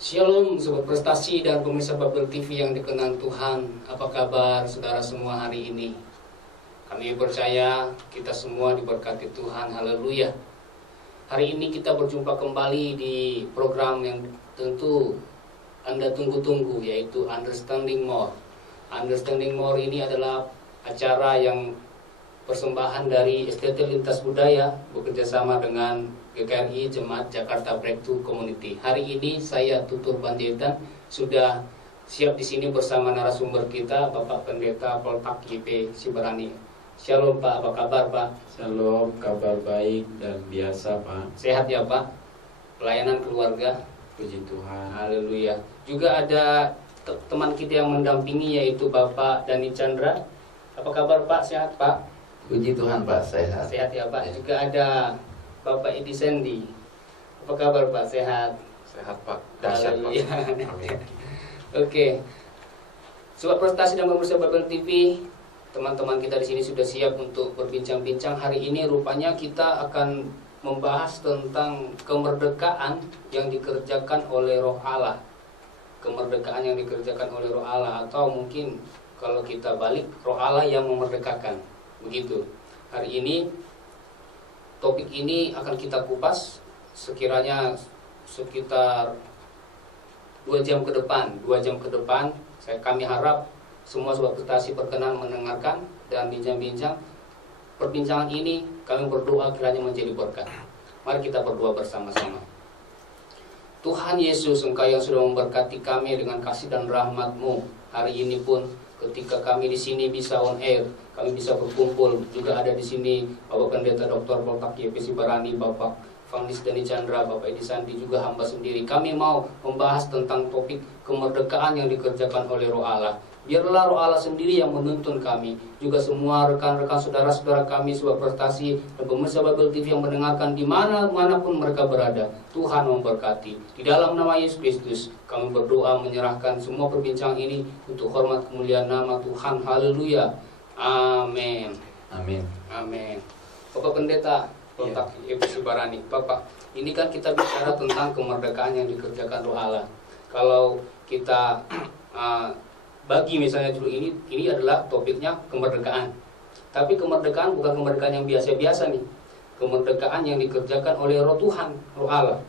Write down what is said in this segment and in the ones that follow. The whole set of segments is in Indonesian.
Shalom Sobat Prestasi dan pemirsa Babel TV yang dikenal Tuhan. Apa kabar saudara semua hari ini? Kami percaya kita semua diberkati Tuhan. Haleluya. Hari ini kita berjumpa kembali di program yang tentu Anda tunggu-tunggu, yaitu Understanding More. Understanding More ini adalah acara yang persembahan dari STT Lintas Budaya bekerjasama dengan GKRI Jemaat Jakarta Breakthrough Community. Hari ini saya Tutur Panjaitan sudah siap di sini bersama narasumber kita, Bapak Pendeta Poltak YP Sibarani. Shalom Pak, apa kabar Pak? Shalom, kabar baik dan biasa Pak. Sehat ya Pak? Pelayanan keluarga? Puji Tuhan. Haleluya. Juga ada teman kita yang mendampingi, yaitu Bapak Dani Chandra. Apa kabar Pak? Sehat Pak? Puji Tuhan Pak, sehat. Sehat ya Pak. Juga ada Bapak Edi Sendi. Apa kabar Pak? Sehat? Sehat Pak. Dahsyat Pak. Amin. Oke. Sobat Prestasi dan pemirsa Babel TV, teman-teman kita di sini sudah siap untuk berbincang-bincang. Hari ini rupanya kita akan membahas tentang kemerdekaan yang dikerjakan oleh Roh Allah. Kemerdekaan yang dikerjakan oleh Roh Allah, atau mungkin kalau kita balik, Roh Allah yang memerdekakan. Begitu. Hari ini topik ini akan kita kupas sekiranya sekitar 2 jam ke depan. Kami harap semua sobat prestasi berkenan mendengarkan dan bincang-bincang. Perbincangan ini kami berdoa kiranya menjadi berkat. Mari kita berdoa bersama-sama. Tuhan Yesus, Engkau yang sudah memberkati kami dengan kasih dan rahmat-Mu. Hari ini pun ketika kami di sini bisa on air, kami bisa berkumpul. Juga ada di sini Bapak Pendeta Dr. Poltak YP Sibarani, Bapak Fanglis Dani Chandra, Bapak Edi Sandi, juga hamba sendiri. Kami mau membahas tentang topik kemerdekaan yang dikerjakan oleh Roh Allah. Biarlah Roh Allah sendiri yang menuntun kami. Juga semua rekan-rekan saudara-saudara kami sobat prestasi dan pemirsa Babel TV yang mendengarkan dimanapun mereka berada. Tuhan memberkati. Di dalam nama Yesus Kristus kami berdoa menyerahkan semua perbincangan ini untuk hormat kemuliaan nama Tuhan. Haleluya. Amin. Amin. Amin. Bapak Pendeta Poltak YP Sibarani, Bapak, ini kan kita bicara tentang kemerdekaan yang dikerjakan Roh Allah. Kalau kita bagi misalnya dulu ini adalah topiknya kemerdekaan. Tapi kemerdekaan bukan kemerdekaan yang biasa-biasa nih. Kemerdekaan yang dikerjakan oleh Roh Tuhan, Roh Allah.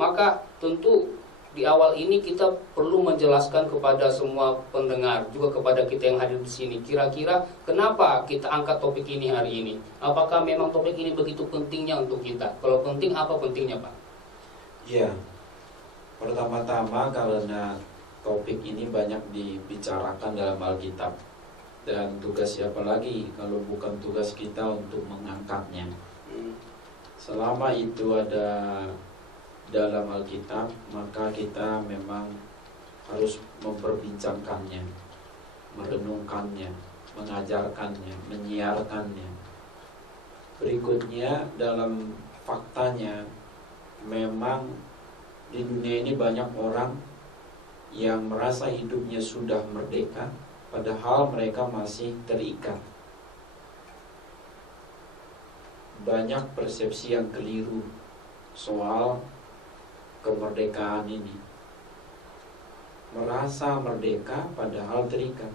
Maka tentu di awal ini kita perlu menjelaskan kepada semua pendengar, juga kepada kita yang hadir di sini. Kira-kira kenapa kita angkat topik ini hari ini? Apakah memang topik ini begitu pentingnya untuk kita? Kalau penting, apa pentingnya Pak? Ya, pertama-tama karena topik ini banyak dibicarakan dalam Alkitab. Dan tugas siapa lagi kalau bukan tugas kita untuk mengangkatnya. Selama itu ada dalam Alkitab, maka kita memang harus memperbincangkannya, merenungkannya, mengajarkannya, menyiarkannya. Berikutnya dalam faktanya, memang di dunia ini banyak orang yang merasa hidupnya sudah merdeka, padahal mereka masih terikat. Banyak persepsi yang keliru soal kemerdekaan ini. Merasa merdeka padahal terikat.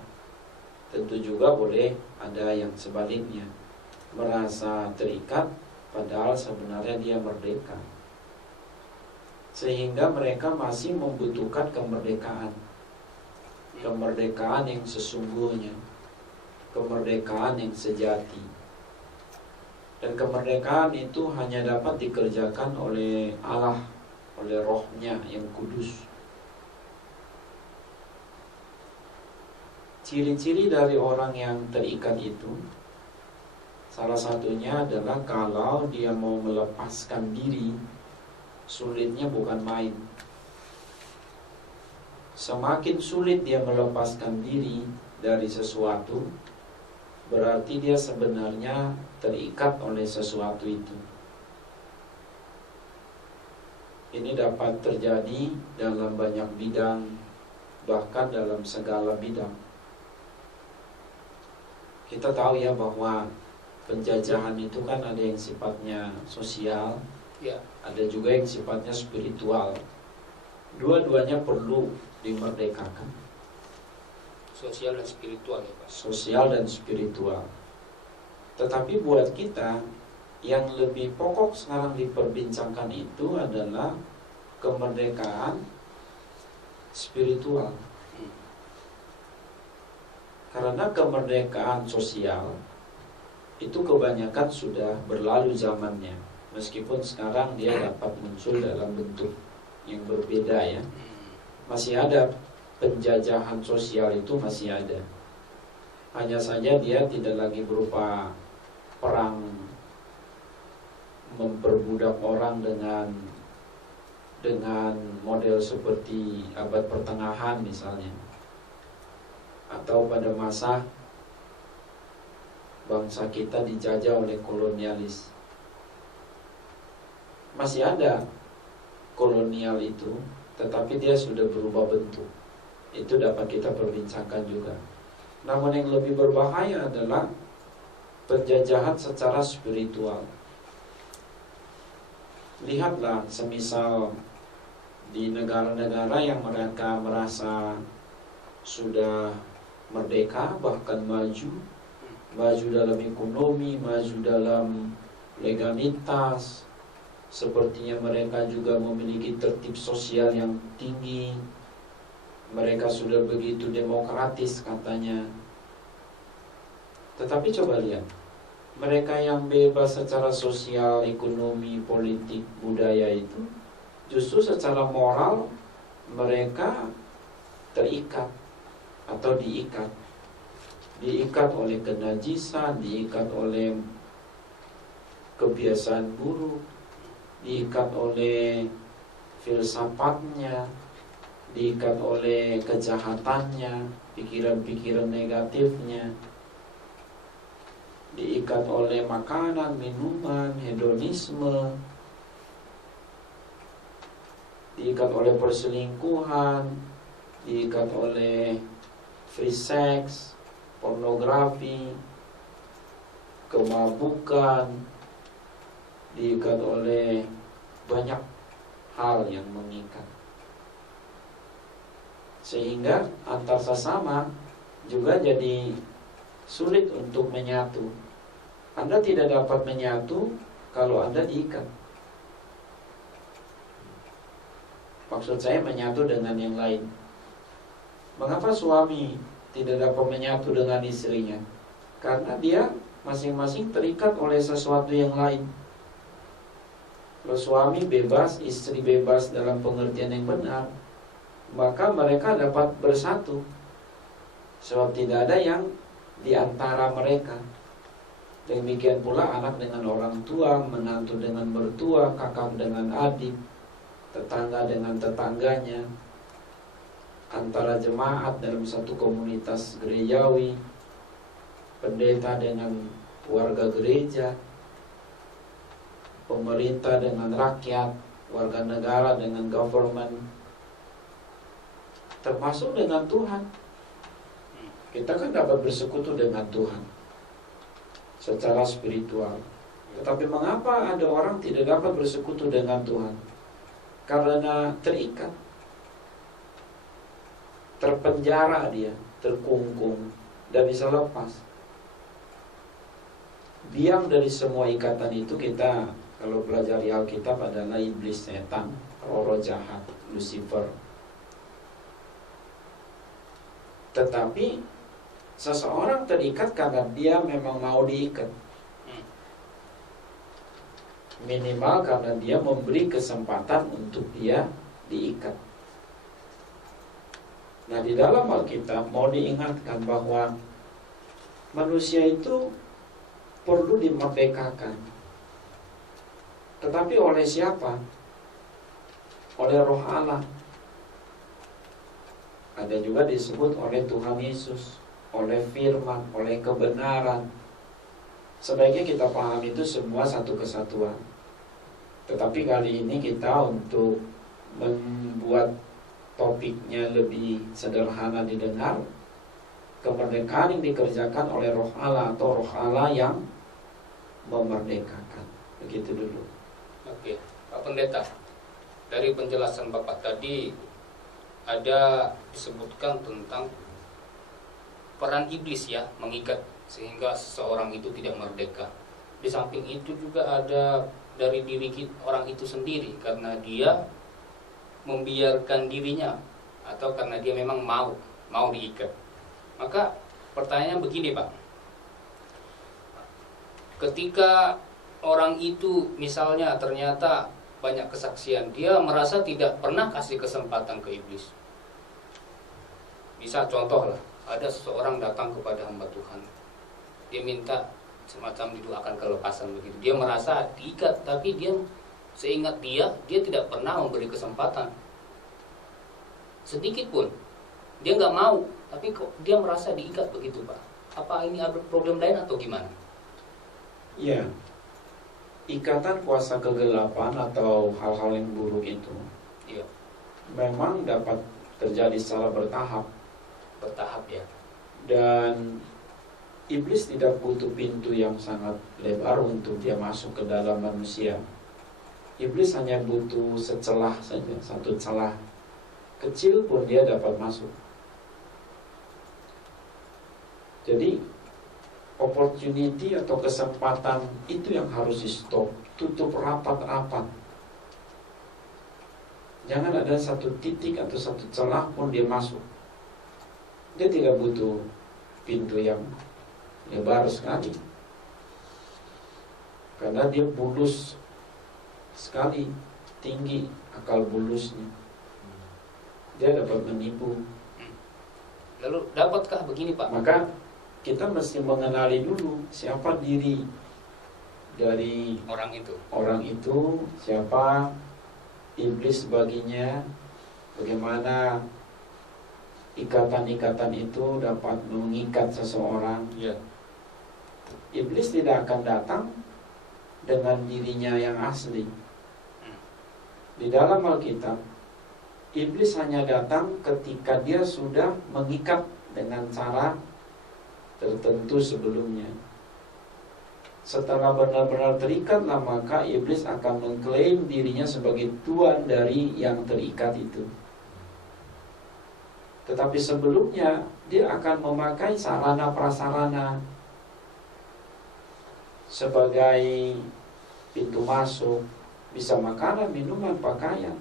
Tentu juga boleh ada yang sebaliknya, merasa terikat padahal sebenarnya dia merdeka. Sehingga mereka masih membutuhkan kemerdekaan. Kemerdekaan yang sesungguhnya, kemerdekaan yang sejati. Dan kemerdekaan itu hanya dapat dikerjakan oleh Allah, oleh Roh-Nya yang kudus. Ciri-ciri dari orang yang terikat itu, salah satunya adalah kalau dia mau melepaskan diri, sulitnya bukan main. Semakin sulit dia melepaskan diri dari sesuatu, berarti dia sebenarnya terikat oleh sesuatu itu. Ini dapat terjadi dalam banyak bidang, bahkan dalam segala bidang. Kita tahu ya bahwa penjajahan itu kan ada yang sifatnya sosial, Ya. ada juga yang sifatnya spiritual. Dua-duanya perlu dimerdekakan, Sosial dan spiritual ya Pak. sosial dan spiritual. Tetapi buat kita, yang lebih pokok sekarang diperbincangkan itu adalah kemerdekaan spiritual. Karena kemerdekaan sosial itu kebanyakan sudah berlalu zamannya, meskipun sekarang dia dapat muncul dalam bentuk yang berbeda ya. Masih ada penjajahan sosial, itu masih ada. Hanya saja dia tidak lagi berupa perang memperbudak orang dengan model seperti abad pertengahan misalnya, atau pada masa bangsa kita dijajah oleh kolonialis. Masih ada kolonial itu, tetapi dia sudah berubah bentuk. Itu dapat kita perbincangkan juga. Namun yang lebih berbahaya adalah penjajahan secara spiritual. Lihatlah semisal di negara-negara yang mereka merasa sudah merdeka, bahkan maju dalam ekonomi, maju dalam legalitas, sepertinya mereka juga memiliki tertib sosial yang tinggi. Mereka sudah begitu demokratis katanya. Tetapi coba lihat, mereka yang bebas secara sosial, ekonomi, politik, budaya itu justru secara moral mereka terikat atau diikat oleh kenajisan, diikat oleh kebiasaan buruk, diikat oleh filsafatnya, diikat oleh kejahatannya, pikiran-pikiran negatifnya, diikat oleh makanan, minuman, hedonisme, diikat oleh perselingkuhan, diikat oleh free sex, pornografi, kemabukan, diikat oleh banyak hal yang mengikat. Sehingga antar sesama juga jadi sulit untuk menyatu. Anda tidak dapat menyatu kalau Anda diikat. Maksud saya menyatu dengan yang lain. Mengapa suami tidak dapat menyatu dengan istrinya? Karena dia masing-masing terikat oleh sesuatu yang lain. Kalau suami bebas, istri bebas dalam pengertian yang benar, maka mereka dapat bersatu. Sebab tidak ada yang di antara mereka. Demikian pula anak dengan orang tua, menantu dengan mertua, kakak dengan adik, tetangga dengan tetangganya, antara jemaat dalam satu komunitas gerejawi, pendeta dengan warga gereja, pemerintah dengan rakyat, warga negara dengan government, termasuk dengan Tuhan. Kita kan dapat bersekutu dengan Tuhan secara spiritual. Tetapi mengapa ada orang tidak dapat bersekutu dengan Tuhan? Karena terikat, terpenjara dia, terkungkung, tidak bisa lepas. Biang dari semua ikatan itu kita, kalau pelajari Alkitab, adalah iblis, setan, roh jahat, Lucifer. Tetapi seseorang terikat karena dia memang mau diikat. Minimal karena dia memberi kesempatan untuk dia diikat. Nah, di dalam Alkitab mau diingatkan bahwa manusia itu perlu dimerdekakan. Tetapi oleh siapa? Oleh Roh Allah. Ada juga disebut oleh Tuhan Yesus, oleh firman, oleh kebenaran. Sebaiknya kita paham itu semua satu kesatuan. Tetapi kali ini kita untuk membuat topiknya lebih sederhana didengar, kemerdekaan yang dikerjakan oleh Roh Allah atau Roh Allah yang memerdekakan. Begitu dulu. Oke, Pak Pendeta, dari penjelasan Bapak tadi ada disebutkan tentang peran iblis ya, mengikat sehingga seseorang itu tidak merdeka. Di samping itu juga ada dari diri orang itu sendiri, karena dia membiarkan dirinya atau karena dia memang mau diikat. Maka pertanyaannya begini Pak, ketika orang itu misalnya ternyata banyak kesaksian, dia merasa tidak pernah kasih kesempatan ke iblis. Bisa contoh lah, ada seseorang datang kepada hamba Tuhan, dia minta semacam didoakan kelepasan begitu. Dia merasa diikat, tapi dia seingat dia tidak pernah memberi kesempatan sedikit pun. Dia nggak mau, tapi kok dia merasa diikat begitu Pak. Apa ini ada problem lain atau gimana? Ya, ikatan kuasa kegelapan atau hal-hal yang buruk itu Iya, memang dapat terjadi secara bertahap. ya. Dan iblis tidak butuh pintu yang sangat lebar untuk dia masuk ke dalam manusia. Iblis hanya butuh secelah saja, satu celah kecil pun dia dapat masuk. Jadi opportunity atau kesempatan itu yang harus di stop, tutup rapat-rapat. Jangan ada satu titik atau satu celah pun dia masuk. Dia tidak butuh pintu yang lebar sekali, karena dia bulus sekali, tinggi akal bulusnya. Dia dapat menipu. Lalu dapatkah begini Pak? Maka kita mesti mengenali dulu siapa diri dari orang itu, siapa iblis baginya, bagaimana ikatan-ikatan itu dapat mengikat seseorang. Ya. Iblis tidak akan datang dengan dirinya yang asli. Di dalam Alkitab, iblis hanya datang ketika dia sudah mengikat dengan cara tertentu sebelumnya. Setelah benar-benar terikatlah, maka iblis akan mengklaim dirinya sebagai tuan dari yang terikat itu. Tetapi sebelumnya dia akan memakai sarana prasarana sebagai pintu masuk, bisa makanan, minuman, pakaian.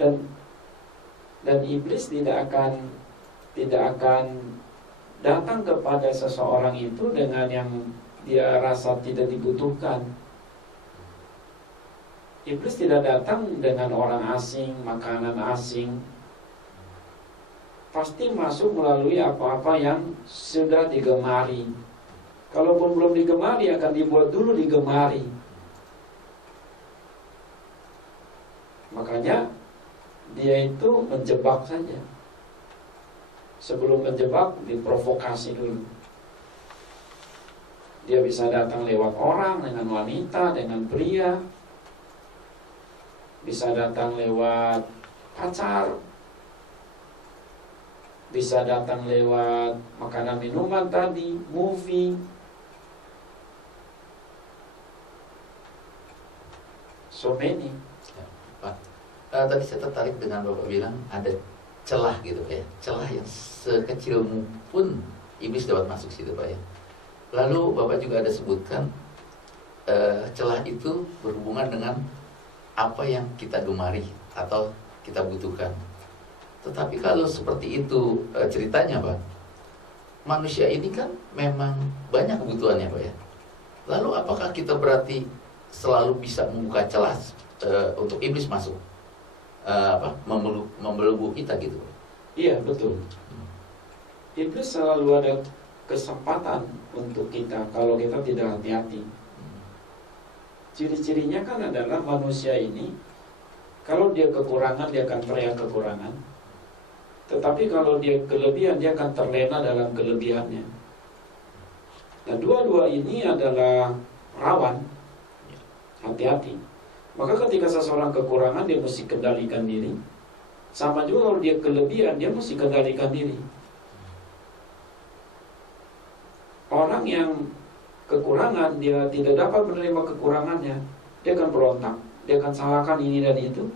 Dan iblis tidak akan datang kepada seseorang itu dengan yang dia rasa tidak dibutuhkan. Iblis tidak datang dengan orang asing, makanan asing. Pasti masuk melalui apa-apa yang sudah digemari. Kalaupun belum digemari, akan dibuat dulu digemari. Makanya dia itu menjebak saja. Sebelum menjebak, diprovokasi dulu. Dia bisa datang lewat orang, dengan wanita, dengan pria. Bisa datang lewat pacar. Bisa datang lewat makanan minuman tadi, movie. So many. Pak, tadi saya tertarik dengan Bapak bilang ada celah gitu ya, celah yang sekecil pun iblis dapat masuk situ Pak ya. Lalu Bapak juga ada sebutkan celah itu berhubungan dengan apa yang kita gemari atau kita butuhkan. Tetapi kalau seperti itu ceritanya Pak, manusia ini kan memang banyak kebutuhannya Pak ya. Lalu apakah kita berarti selalu bisa membuka celah untuk iblis masuk, membelenggu kita gitu? Iya, betul. Iblis selalu ada kesempatan untuk kita kalau kita tidak hati-hati. Ciri-cirinya kan adalah manusia ini, kalau dia kekurangan, dia akan teriak kekurangan. Tetapi kalau dia kelebihan, dia akan terlena dalam kelebihannya. Nah, dua-dua ini adalah rawan. Hati-hati. Maka ketika seseorang kekurangan, dia mesti kendalikan diri. Sama juga kalau dia kelebihan, dia mesti kendalikan diri. Orang yang kekurangan, dia tidak dapat menerima kekurangannya, dia akan berontak, dia akan salahkan ini dan itu.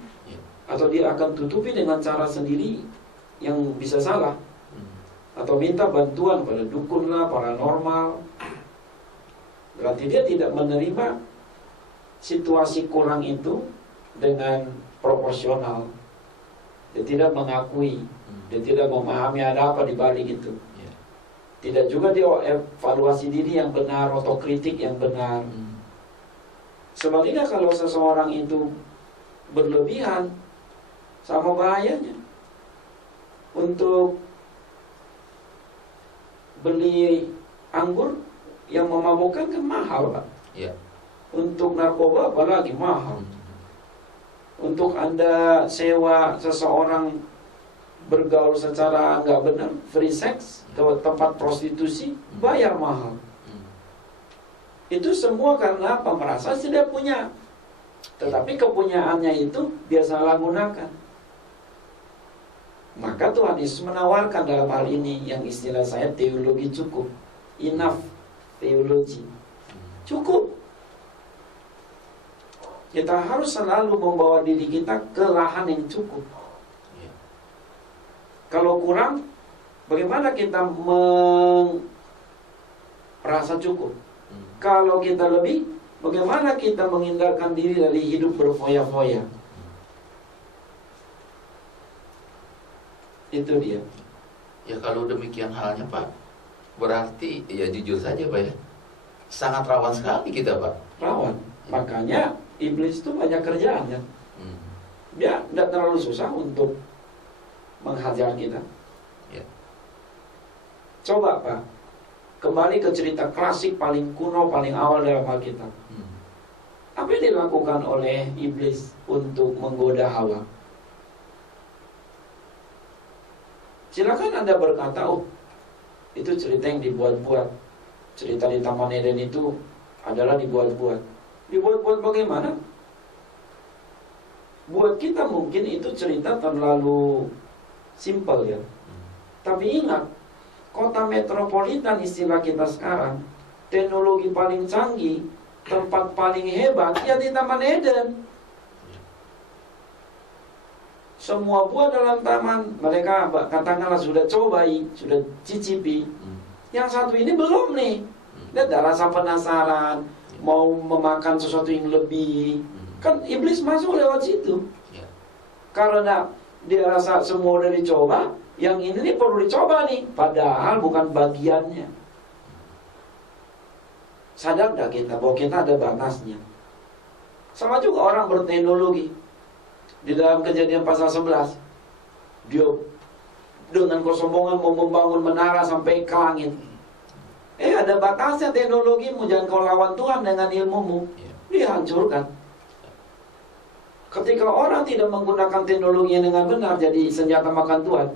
atau dia akan tutupi dengan cara sendiri yang bisa salah, atau minta bantuan pada dukun lah, paranormal. Berarti dia tidak menerima situasi kurang itu dengan proporsional. Dia tidak mengakui, dia tidak memahami ada apa di balik itu. Tidak juga dia evaluasi diri yang benar, otokritik yang benar. Sebaliknya kalau seseorang itu berlebihan, sama bahayanya. Untuk beli anggur yang memabukkan kan mahal, Pak. Ya. Untuk narkoba apalagi mahal. Untuk Anda sewa seseorang bergaul secara nggak benar, free sex, ke tempat prostitusi, bayar mahal. Itu semua karena apa? Merasa tidak punya. Tetapi kepunyaannya itu dia salah gunakan. Maka Tuhan Yesus menawarkan dalam hal ini yang istilah saya teologi cukup. Enough teologi. Cukup. Kita harus selalu membawa diri kita ke lahan yang cukup. Kalau kurang, bagaimana kita merasa cukup? Kalau kita lebih, bagaimana kita menghindarkan diri dari hidup berfoya-foya? Itu dia. Ya kalau demikian halnya Pak, berarti ya jujur saja Pak ya, sangat rawan sekali kita Pak. Rawan. Makanya iblis itu banyak kerjaan ya. Dia tidak terlalu susah untuk menghajar kita. Ya. Coba Pak, kembali ke cerita klasik paling kuno, paling awal dalam Alkitab. Apa yang dilakukan oleh iblis untuk menggoda Hawa? Silakan Anda berkata, oh itu cerita yang dibuat-buat. Cerita di Taman Eden itu adalah dibuat-buat. Dibuat-buat bagaimana? Buat kita mungkin itu cerita terlalu simpel ya. Tapi ingat, kota metropolitan istilah kita sekarang, teknologi paling canggih, tempat paling hebat, ya di Taman Eden. Semua buah dalam taman mereka katakanlah sudah cobai, sudah cicipi. Yang satu ini belum nih. Dia ada rasa penasaran, mau memakan sesuatu yang lebih. Kan iblis masuk lewat situ. Karena dia rasa semua udah dicoba, yang ini nih perlu dicoba nih, padahal bukan bagiannya. Sadar gak kita bahwa kita ada batasnya? Sama juga orang berteknologi. Di dalam Kejadian pasal 11, dia dengan kesombongan mau membangun menara sampai ke langit. Ada batasnya teknologimu. Jangan kau lawan Tuhan dengan ilmumu. Dihancurkan. Ketika orang tidak menggunakan teknologinya dengan benar, jadi senjata makan Tuhan.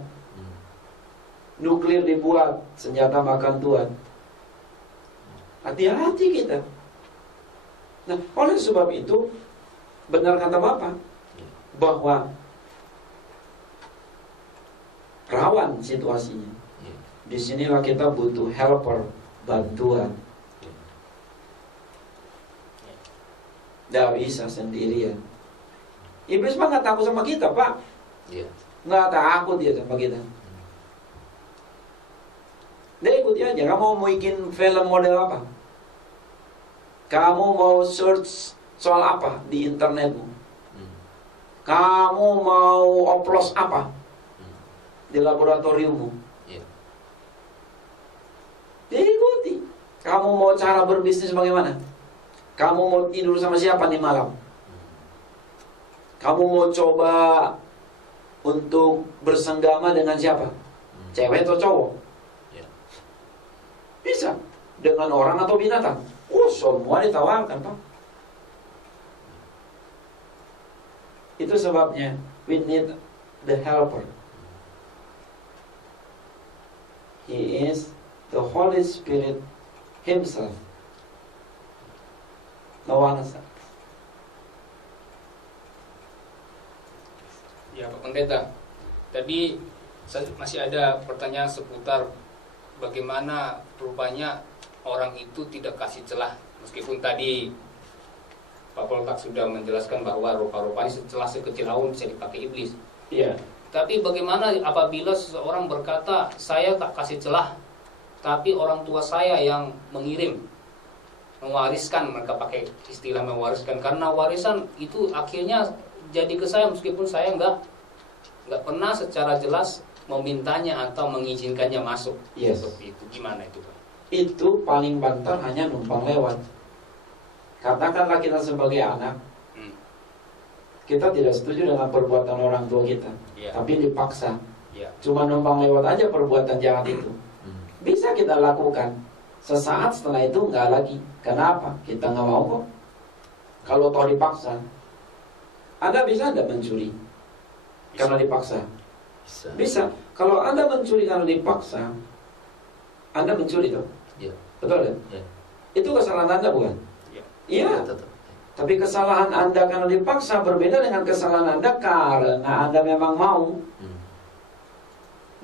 Nuklir dibuat senjata makan Tuhan. Hati-hati kita. Nah, oleh sebab itu, benar kata Bapak, bahwa rawan situasinya. Disinilah kita butuh helper, bantuan. Tidak bisa sendirian. Iblis mah nggak takut sama kita, Pak. Nggak takut dia sama kita. Dia ikuti aja. Kamu mau bikin film model apa? Kamu mau search soal apa di internetmu? Kamu mau oplos apa di laboratoriummu? Diikuti. Kamu mau cara berbisnis bagaimana? Kamu mau tidur sama siapa di malam? Kamu mau coba untuk bersenggama dengan siapa? Cewek atau cowok? Bisa. Dengan orang atau binatang? Semua ditawarkan, Pak. Itu sebabnya we need the helper. He is the Holy Spirit Himself. No one else. Ya Pak Pendeta, tadi masih ada pertanyaan seputar bagaimana rupanya orang itu tidak kasih celah. Meskipun tadi Pak Poltak sudah menjelaskan bahwa rupa-rupanya celah sekecil aun bisa dipakai iblis. Iya. Tapi bagaimana apabila seseorang berkata, saya tak kasih celah, tapi orang tua saya yang mengirim, mewariskan, mereka pakai istilah mewariskan, karena warisan itu akhirnya jadi ke saya meskipun saya nggak pernah secara jelas memintanya atau mengizinkannya masuk. Yes. Seperti itu, gimana itu Pak? Itu paling banter hanya numpang lewat. Katakanlah kita sebagai anak, kita tidak setuju dengan perbuatan orang tua kita, tapi dipaksa. Cuma numpang lewat aja perbuatan jahat itu. Bisa kita lakukan. Sesaat setelah itu nggak lagi. Kenapa? Kita nggak mau kok. Kalau toh dipaksa, Anda bisa nggak mencuri karena dipaksa? Bisa. Kalau Anda mencuri karena dipaksa, Anda mencuri toh? Iya. Betul kan? Iya. Itu kesalahan Anda bukan? Iya. Tetap. Tapi kesalahan Anda karena dipaksa berbeda dengan kesalahan Anda karena Anda memang mau.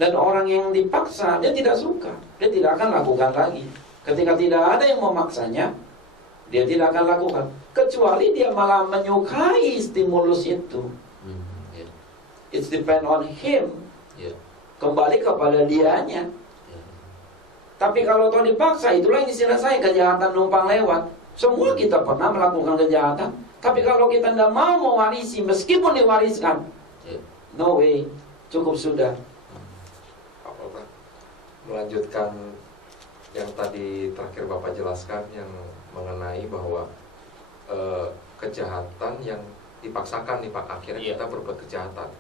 Dan orang yang dipaksa, dia tidak suka. Dia tidak akan lakukan lagi. Ketika tidak ada yang memaksanya, dia tidak akan lakukan. Kecuali dia malah menyukai stimulus itu. It's depend on him. Kembali kepada dianya. Tapi kalau toh dipaksa, itulah yang istilah saya, kejahatan numpang lewat. Semua kita pernah melakukan kejahatan. Tapi kalau kita tidak mau mewarisi, meskipun diwariskan, no way, cukup sudah. Pak Poltak, melanjutkan yang tadi terakhir Bapak jelaskan, yang mengenai bahwa kejahatan yang dipaksakan nih Pak, akhirnya kita berbuat kejahatan.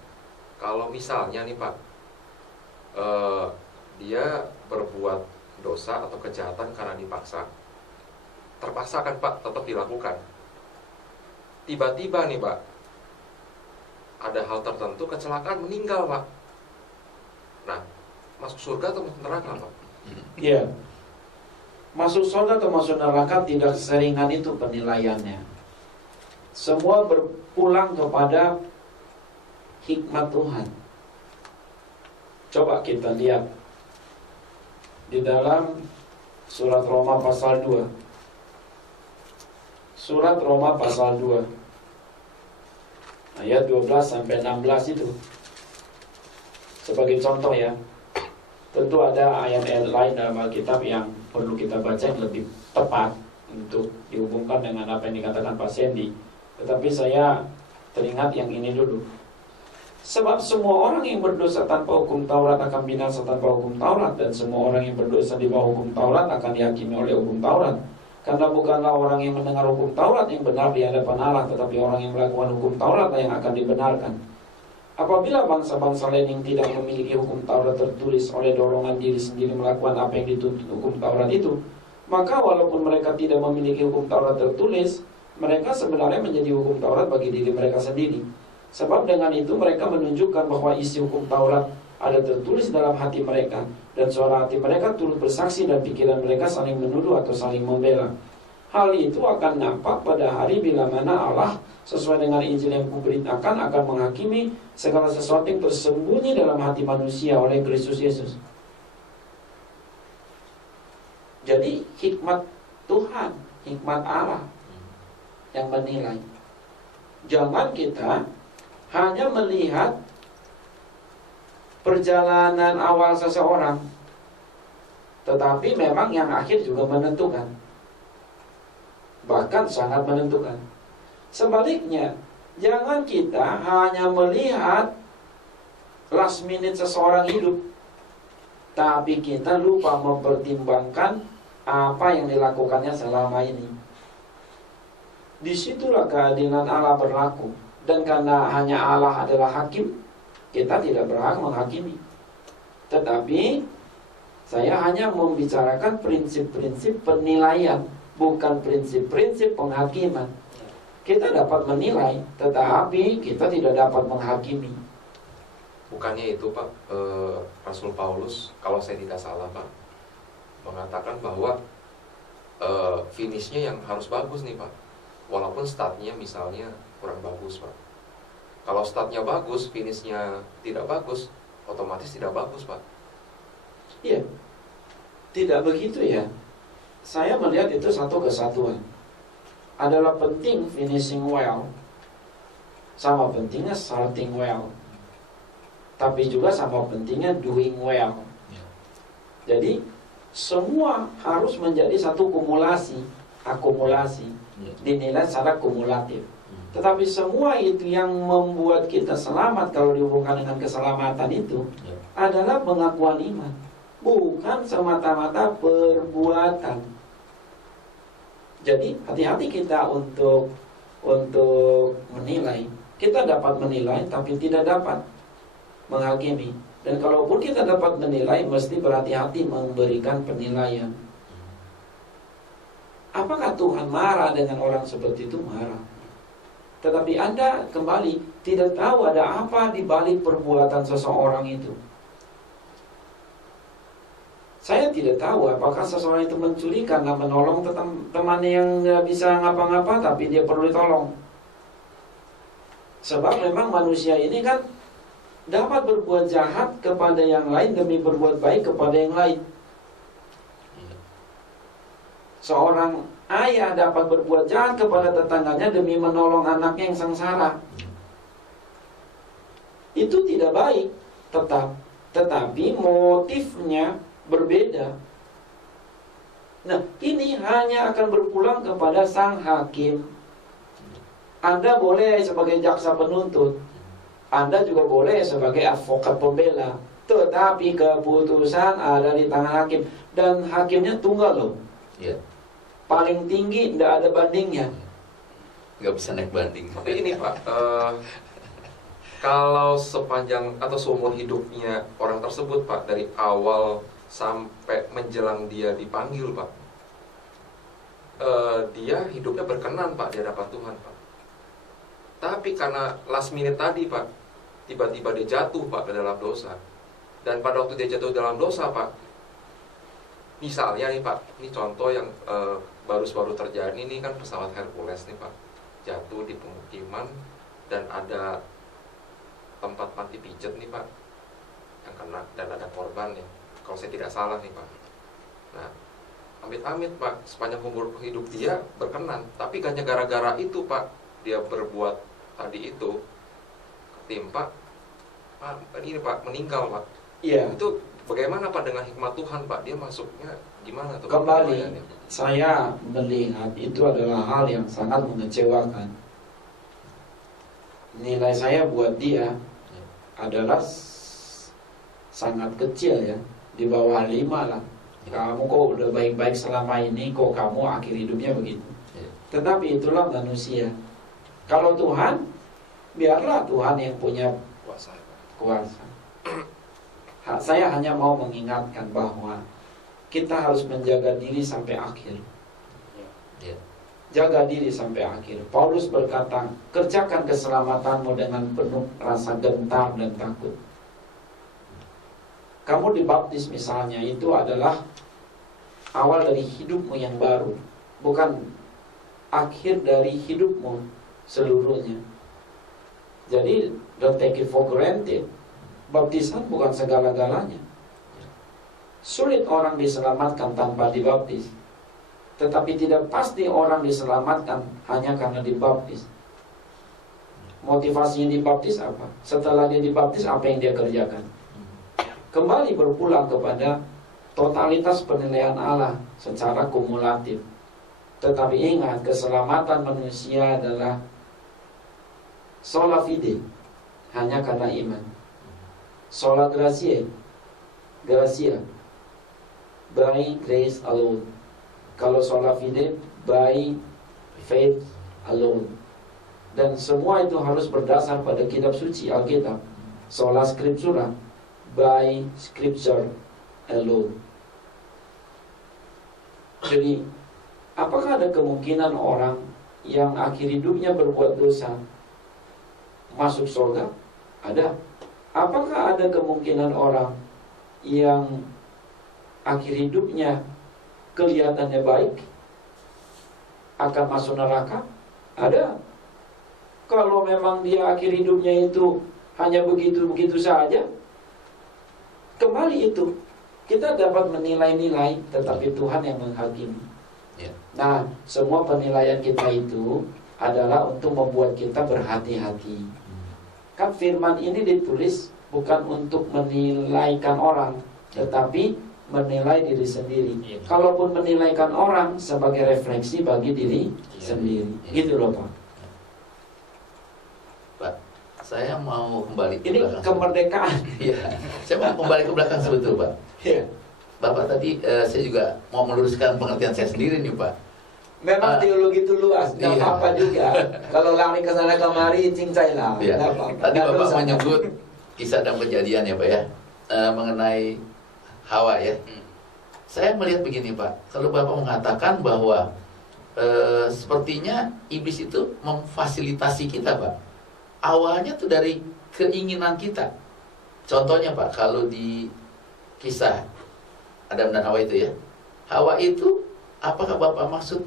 Kalau misalnya nih Pak, dia berbuat dosa atau kejahatan karena dipaksa, terpaksa kan Pak, tetap dilakukan. Tiba-tiba nih Pak, ada hal tertentu, kecelakaan, meninggal Pak. Nah, masuk surga atau masuk neraka Pak? Iya. Masuk surga atau masuk neraka tidak seringan itu penilaiannya. Semua berpulang kepada hikmat Tuhan. Coba kita lihat di dalam surat Roma pasal 2. Surat Roma pasal 2 ayat 12 sampai 16 itu sebagai contoh ya. Tentu ada ayat-ayat lain dalam Alkitab yang perlu kita baca yang lebih tepat untuk dihubungkan dengan apa yang dikatakan Pak Sandy. Tetapi saya teringat yang ini dulu. Sebab semua orang yang berdosa tanpa hukum Taurat akan binasa tanpa hukum Taurat, dan semua orang yang berdosa di bawah hukum Taurat akan dihakimi oleh hukum Taurat. Karena bukanlah orang yang mendengar hukum Taurat yang benar di hadapan Allah, tetapi orang yang melakukan hukum Taurat yang akan dibenarkan. Apabila bangsa-bangsa lain yang tidak memiliki hukum Taurat tertulis oleh dorongan diri sendiri melakukan apa yang dituntut hukum Taurat itu, maka walaupun mereka tidak memiliki hukum Taurat tertulis, mereka sebenarnya menjadi hukum Taurat bagi diri mereka sendiri. Sebab dengan itu mereka menunjukkan bahwa isi hukum Taurat ada tertulis dalam hati mereka, dan suara hati mereka turut bersaksi, dan pikiran mereka saling menuduh atau saling membela. Hal itu akan nampak pada hari bila mana Allah sesuai dengan Injil yang kuberitakan akan menghakimi segala sesuatu yang tersembunyi dalam hati manusia oleh Kristus Yesus. Jadi hikmat Tuhan, hikmat Allah yang menilai. Jangan kita hanya melihat perjalanan awal seseorang, tetapi memang yang akhir juga menentukan, bahkan sangat menentukan. Sebaliknya, jangan kita hanya melihat last minute seseorang hidup, tapi kita lupa mempertimbangkan apa yang dilakukannya selama ini. Disitulah keadilan Allah berlaku. Dan karena hanya Allah adalah hakim, kita tidak berhak menghakimi. Tetapi saya hanya membicarakan prinsip-prinsip penilaian, bukan prinsip-prinsip penghakiman. Kita dapat menilai, tetapi kita tidak dapat menghakimi. Bukannya itu Pak, Rasul Paulus, kalau saya tidak salah Pak, mengatakan bahwa finishnya yang harus bagus nih Pak, walaupun startnya misalnya kurang bagus Pak. Kalau startnya bagus, finishnya tidak bagus, otomatis tidak bagus Pak. Iya, tidak begitu ya. Saya melihat itu satu kesatuan. adalah penting finishing well, sama pentingnya starting well, tapi juga sama pentingnya doing well. Jadi semua harus menjadi satu akumulasi, dinilai secara kumulatif. Tetapi semua itu yang membuat kita selamat, kalau dihubungkan dengan keselamatan itu, adalah pengakuan iman, bukan semata-mata perbuatan. Jadi hati-hati kita untuk menilai. Kita dapat menilai, tapi tidak dapat menghakimi. Dan kalaupun kita dapat menilai, mesti berhati-hati memberikan penilaian. Apakah Tuhan marah dengan orang seperti itu? Marah. Tetapi Anda kembali tidak tahu ada apa di balik perbuatan seseorang itu. Saya tidak tahu apakah seseorang itu mencuri karena menolong temannya yang nggak bisa ngapa-ngapa, tapi dia perlu ditolong. Sebab memang manusia ini kan dapat berbuat jahat kepada yang lain demi berbuat baik kepada yang lain. Seorang ayah dapat berbuat jahat kepada tetangganya demi menolong anaknya yang sengsara. Itu tidak baik, tetapi motifnya berbeda. Nah, ini hanya akan berpulang kepada sang hakim. Anda boleh sebagai jaksa penuntut, Anda juga boleh sebagai advokat pembela, tetapi keputusan ada di tangan hakim. Dan hakimnya tunggal loh. Paling tinggi, tidak ada bandingnya. Nggak bisa naik banding. Tapi ini Pak, kalau sepanjang atau seumur hidupnya orang tersebut Pak, dari awal sampai menjelang dia dipanggil Pak, dia hidupnya berkenan Pak di hadapan Tuhan Pak. Tapi karena last minute tadi Pak, tiba-tiba dia jatuh Pak ke dalam dosa. Dan pada waktu dia jatuh dalam dosa Pak, misalnya nih Pak, ini contoh yang baru-baru terjadi, ini kan pesawat Hercules nih Pak, jatuh di pemukiman dan ada tempat panti pijat nih Pak yang kena, dan ada korban ya, kalau saya tidak salah nih Pak. Nah, amit-amit Pak, sepanjang umur hidup dia berkenan, tapi hanya gara-gara itu Pak, dia berbuat tadi itu, ketimpa Pak, ini Pak, meninggal Pak. Iya. Itu bagaimana Pak dengan hikmat Tuhan Pak? Dia masuknya gimana tuh? Kembali, saya melihat itu adalah hal yang sangat mengecewakan. Nilai saya buat dia adalah sangat kecil ya, di bawah 5 lah. Kamu kok udah baik-baik selama ini, kok kamu akhir hidupnya begitu. Tetapi itulah manusia. Kalau Tuhan, biarlah Tuhan yang punya kuasa. Saya hanya mau mengingatkan bahwa kita harus menjaga diri sampai akhir. Jaga diri sampai akhir. Paulus berkata, kerjakan keselamatanmu dengan penuh rasa gentar dan takut. Kamu dibaptis misalnya, itu adalah awal dari hidupmu yang baru, bukan akhir dari hidupmu seluruhnya. Jadi don't take it for granted. Baptisan bukan segala-galanya. Sulit orang diselamatkan tanpa dibaptis, tetapi tidak pasti orang diselamatkan hanya karena dibaptis. Motivasinya dibaptis apa? Setelah dia dibaptis, apa yang dia kerjakan? Kembali berpulang kepada totalitas penilaian Allah secara kumulatif. Tetapi ingat, keselamatan manusia adalah sola fide, hanya karena iman. Sola gratia, by grace alone. Kalau sola fide, by faith alone. Dan semua itu harus berdasar pada kitab suci Alkitab. Sola scriptura, by scripture alone. Jadi, apakah ada kemungkinan orang yang akhir hidupnya berbuat dosa masuk surga? Ada. Apakah ada kemungkinan orang yang akhir hidupnya kelihatannya baik akan masuk neraka? Ada. Kalau memang dia akhir hidupnya itu hanya begitu-begitu saja, kembali itu kita dapat menilai-nilai, tetapi Tuhan yang menghakimi. Ya. Nah, semua penilaian kita itu adalah untuk membuat kita berhati-hati. Kan firman ini ditulis bukan untuk menilaikan orang, tetapi menilai diri sendiri. Iya. Kalaupun menilaikan orang sebagai refleksi bagi diri Iya. sendiri. Iya. Gitu loh Pak. Pak, saya mau kembali ke Ini belakang. kemerdekaan. Iya, saya mau kembali ke belakang sebetul, Pak. Iya. Bapak tadi saya juga mau meluruskan pengertian saya sendiri nih, Pak. Memang teologi itu luas, nggak Iya. apa-apa juga. Kalau lari ke sana kemari, cincai lah. Iya. Nggak apa-apa. Tadi Nggak Bapak dosa. menyebut kisah dan kejadian ya, Pak ya, mengenai Hawa ya. Saya melihat begini, Pak. Kalau Bapak mengatakan bahwa sepertinya iblis itu memfasilitasi kita, Pak. Awalnya tuh dari keinginan kita. Contohnya, Pak, kalau di kisah Adam dan Hawa itu ya, Hawa itu, apakah Bapak maksud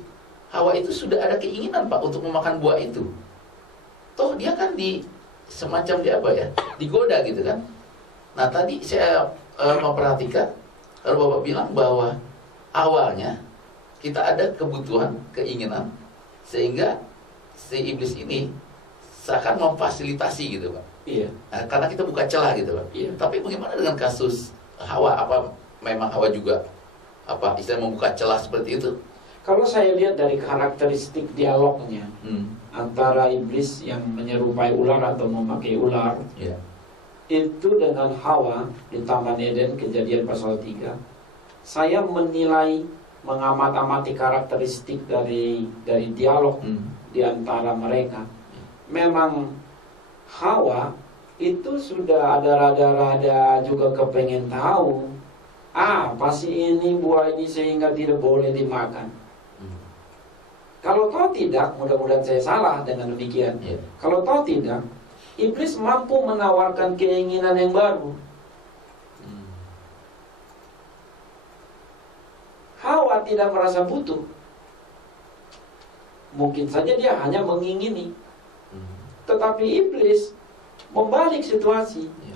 Hawa itu sudah ada keinginan, Pak, untuk memakan buah itu? Toh dia kan semacam di apa ya, digoda gitu kan. Nah tadi saya memperhatikan, kalau Bapak bilang bahwa awalnya kita ada kebutuhan, keinginan, sehingga si iblis ini seakan memfasilitasi gitu Pak. Iya. Nah, karena kita buka celah gitu Pak. Iya. Tapi bagaimana dengan kasus Hawa? Apa memang Hawa juga istilah membuka celah seperti itu? Kalau saya lihat dari karakteristik dialognya antara iblis yang menyerupai ular atau memakai ular, Ya. itu dengan Hawa di Taman Eden, Kejadian pasal 3, saya menilai, mengamati karakteristik dari dialog di antara mereka. Memang Hawa itu sudah ada rada-rada juga kepengen tahu apa sih ini buah ini sehingga tidak boleh dimakan. Kalau toh tidak, mudah-mudahan saya salah dengan demikian. Ya. Kalau toh tidak, iblis mampu menawarkan keinginan yang baru. Hawa tidak merasa butuh. Mungkin saja dia hanya mengingini. Tetapi iblis membalik situasi. Ya.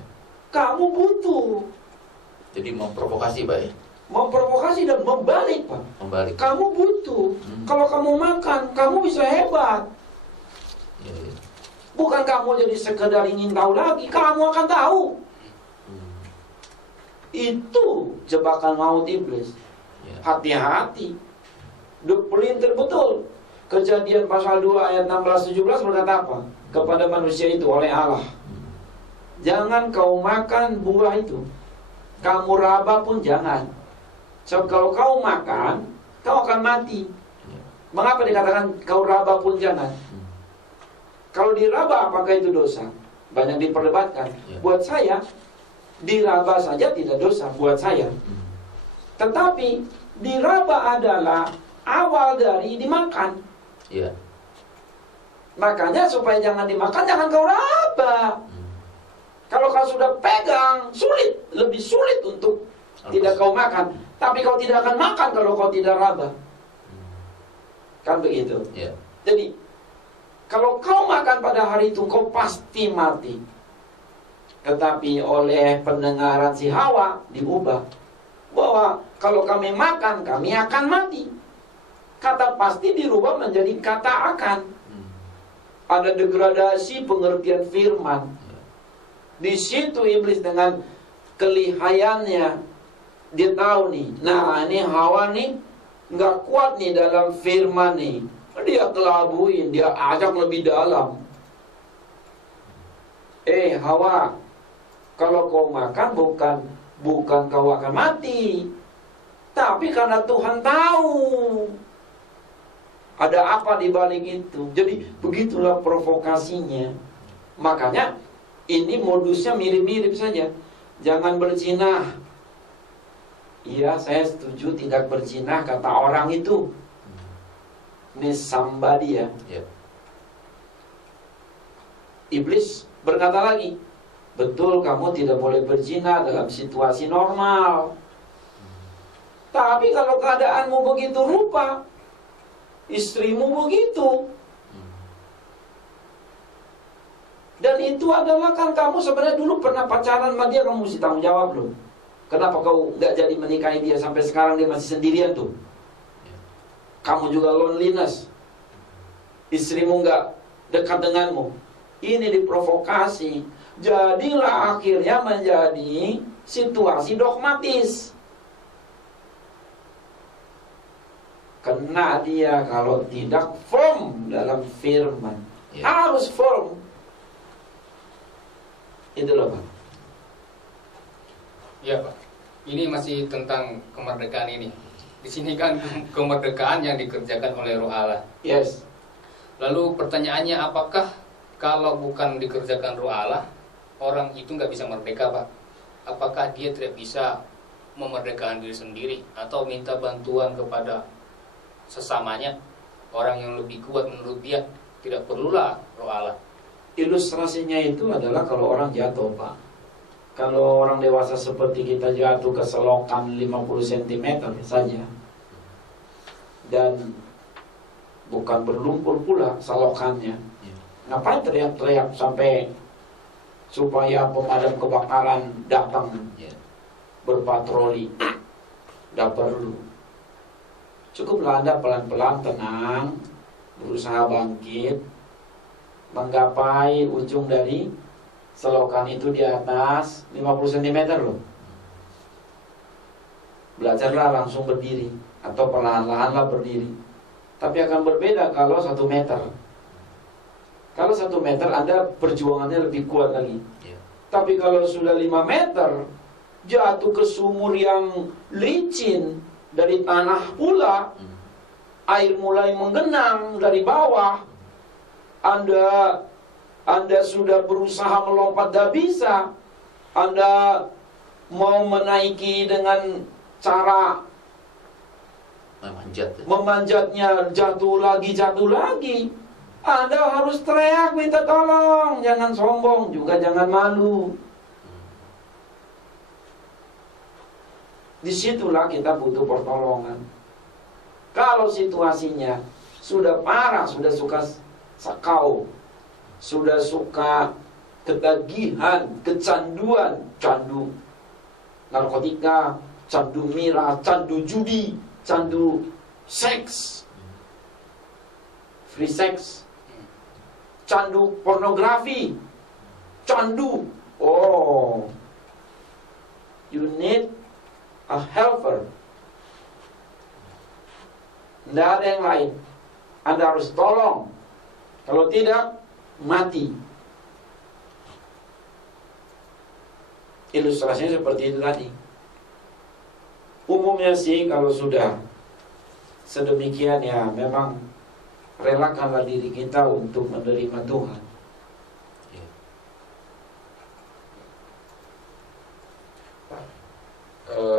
Kamu butuh. Jadi memprovokasi Pak ya? Memprovokasi dan membalik Pak. Membalik. Kamu butuh. Kalau kamu makan, kamu bisa hebat. Ya, ya. Bukan kamu jadi sekedar ingin tahu lagi, kamu akan tahu. Itu jebakan maut iblis. Ya. Hati-hati. Pelintir betul. Kejadian pasal 2 ayat 16-17 berkata apa? Kepada manusia itu oleh Allah. Jangan kau makan buah itu. Kamu raba pun jangan. So, kalau kau makan, kau akan mati. Mengapa dikatakan kau raba pun jangan? Kalau diraba apakah itu dosa? Banyak diperdebatkan. Ya. Buat saya, diraba saja tidak dosa buat saya. Tetapi diraba adalah awal dari dimakan. Ya. Makanya supaya jangan dimakan, jangan kau raba. Kalau kau sudah pegang, sulit, lebih sulit untuk tidak kau makan. Tapi kau tidak akan makan kalau kau tidak raba. Kan begitu. Ya. Jadi kalau kau makan pada hari itu, kau pasti mati. Tetapi oleh pendengaran si Hawa diubah bahwa kalau kami makan, kami akan mati. Kata pasti dirubah menjadi kata akan. Ada degradasi pengertian firman. Di situ iblis dengan kelihayannya, dia tahu nih, nah ini Hawa nih nggak kuat nih dalam firman nih. Dia kelabuin, dia ajak lebih dalam. Hawa, kalau kau makan bukan kau akan mati, tapi karena Tuhan tahu ada apa di balik itu. Jadi begitulah provokasinya. Makanya ini modusnya mirip-mirip saja. Jangan berzina. Iya, saya setuju tidak berzina, kata orang itu. Ini somebody ya. Ya. Iblis berkata lagi, betul kamu tidak boleh berzina dalam situasi normal. Tapi kalau keadaanmu begitu rupa, istrimu begitu, dan itu adalah kan kamu sebenarnya dulu pernah pacaran sama dia, kamu mesti tanggung jawab loh. Kenapa kau nggak jadi menikahi dia sampai sekarang dia masih sendirian tuh? Kamu juga loneliness, istrimu nggak dekat denganmu. Ini diprovokasi. Jadilah akhirnya menjadi situasi dogmatis. Karena dia kalau tidak firm dalam firman, harus firm. Itulah Pak. Ya Pak, ini masih tentang kemerdekaan ini. Di sini kan kemerdekaan yang dikerjakan oleh Roh Allah. Yes. Lalu pertanyaannya, apakah kalau bukan dikerjakan Roh Allah, orang itu nggak bisa merdeka Pak? Apakah dia tidak bisa memerdekakan diri sendiri atau minta bantuan kepada sesamanya, orang yang lebih kuat menurut dia? Tidak perlulah Roh Allah. Ilustrasinya itu adalah kalau orang jatuh Pak. Kalau orang dewasa seperti kita jatuh ke selokan 50 cm saja, dan bukan berlumpur pula selokannya, ngapain teriak-teriak sampai supaya pemadam kebakaran datang berpatroli? Tidak perlu. Cukuplah Anda pelan-pelan tenang, berusaha bangkit, menggapai ujung dari selokan itu di atas 50 cm loh. Belajarlah langsung berdiri atau perlahan-lahanlah berdiri. Tapi akan berbeda kalau 1 meter. Kalau 1 meter Anda perjuangannya lebih kuat lagi. Tapi kalau sudah 5 meter, jatuh ke sumur yang licin, dari tanah pula, air mulai menggenang dari bawah, Anda sudah berusaha melompat, tidak bisa. Anda mau menaiki dengan cara memanjatnya, jatuh lagi. Anda harus teriak minta tolong, jangan sombong, juga jangan malu. Disitulah kita butuh pertolongan. Kalau situasinya sudah parah, sudah suka sakau, sudah suka ketagihan, kecanduan, candu narkotika, candu miras, candu judi, candu seks, free sex, candu pornografi, candu, you need a helper. Tidak ada yang lain. Anda harus tolong. Kalau tidak, mati. Ilustrasinya seperti itu tadi. Umumnya sih kalau sudah sedemikian ya memang relakanlah diri kita untuk menerima Tuhan.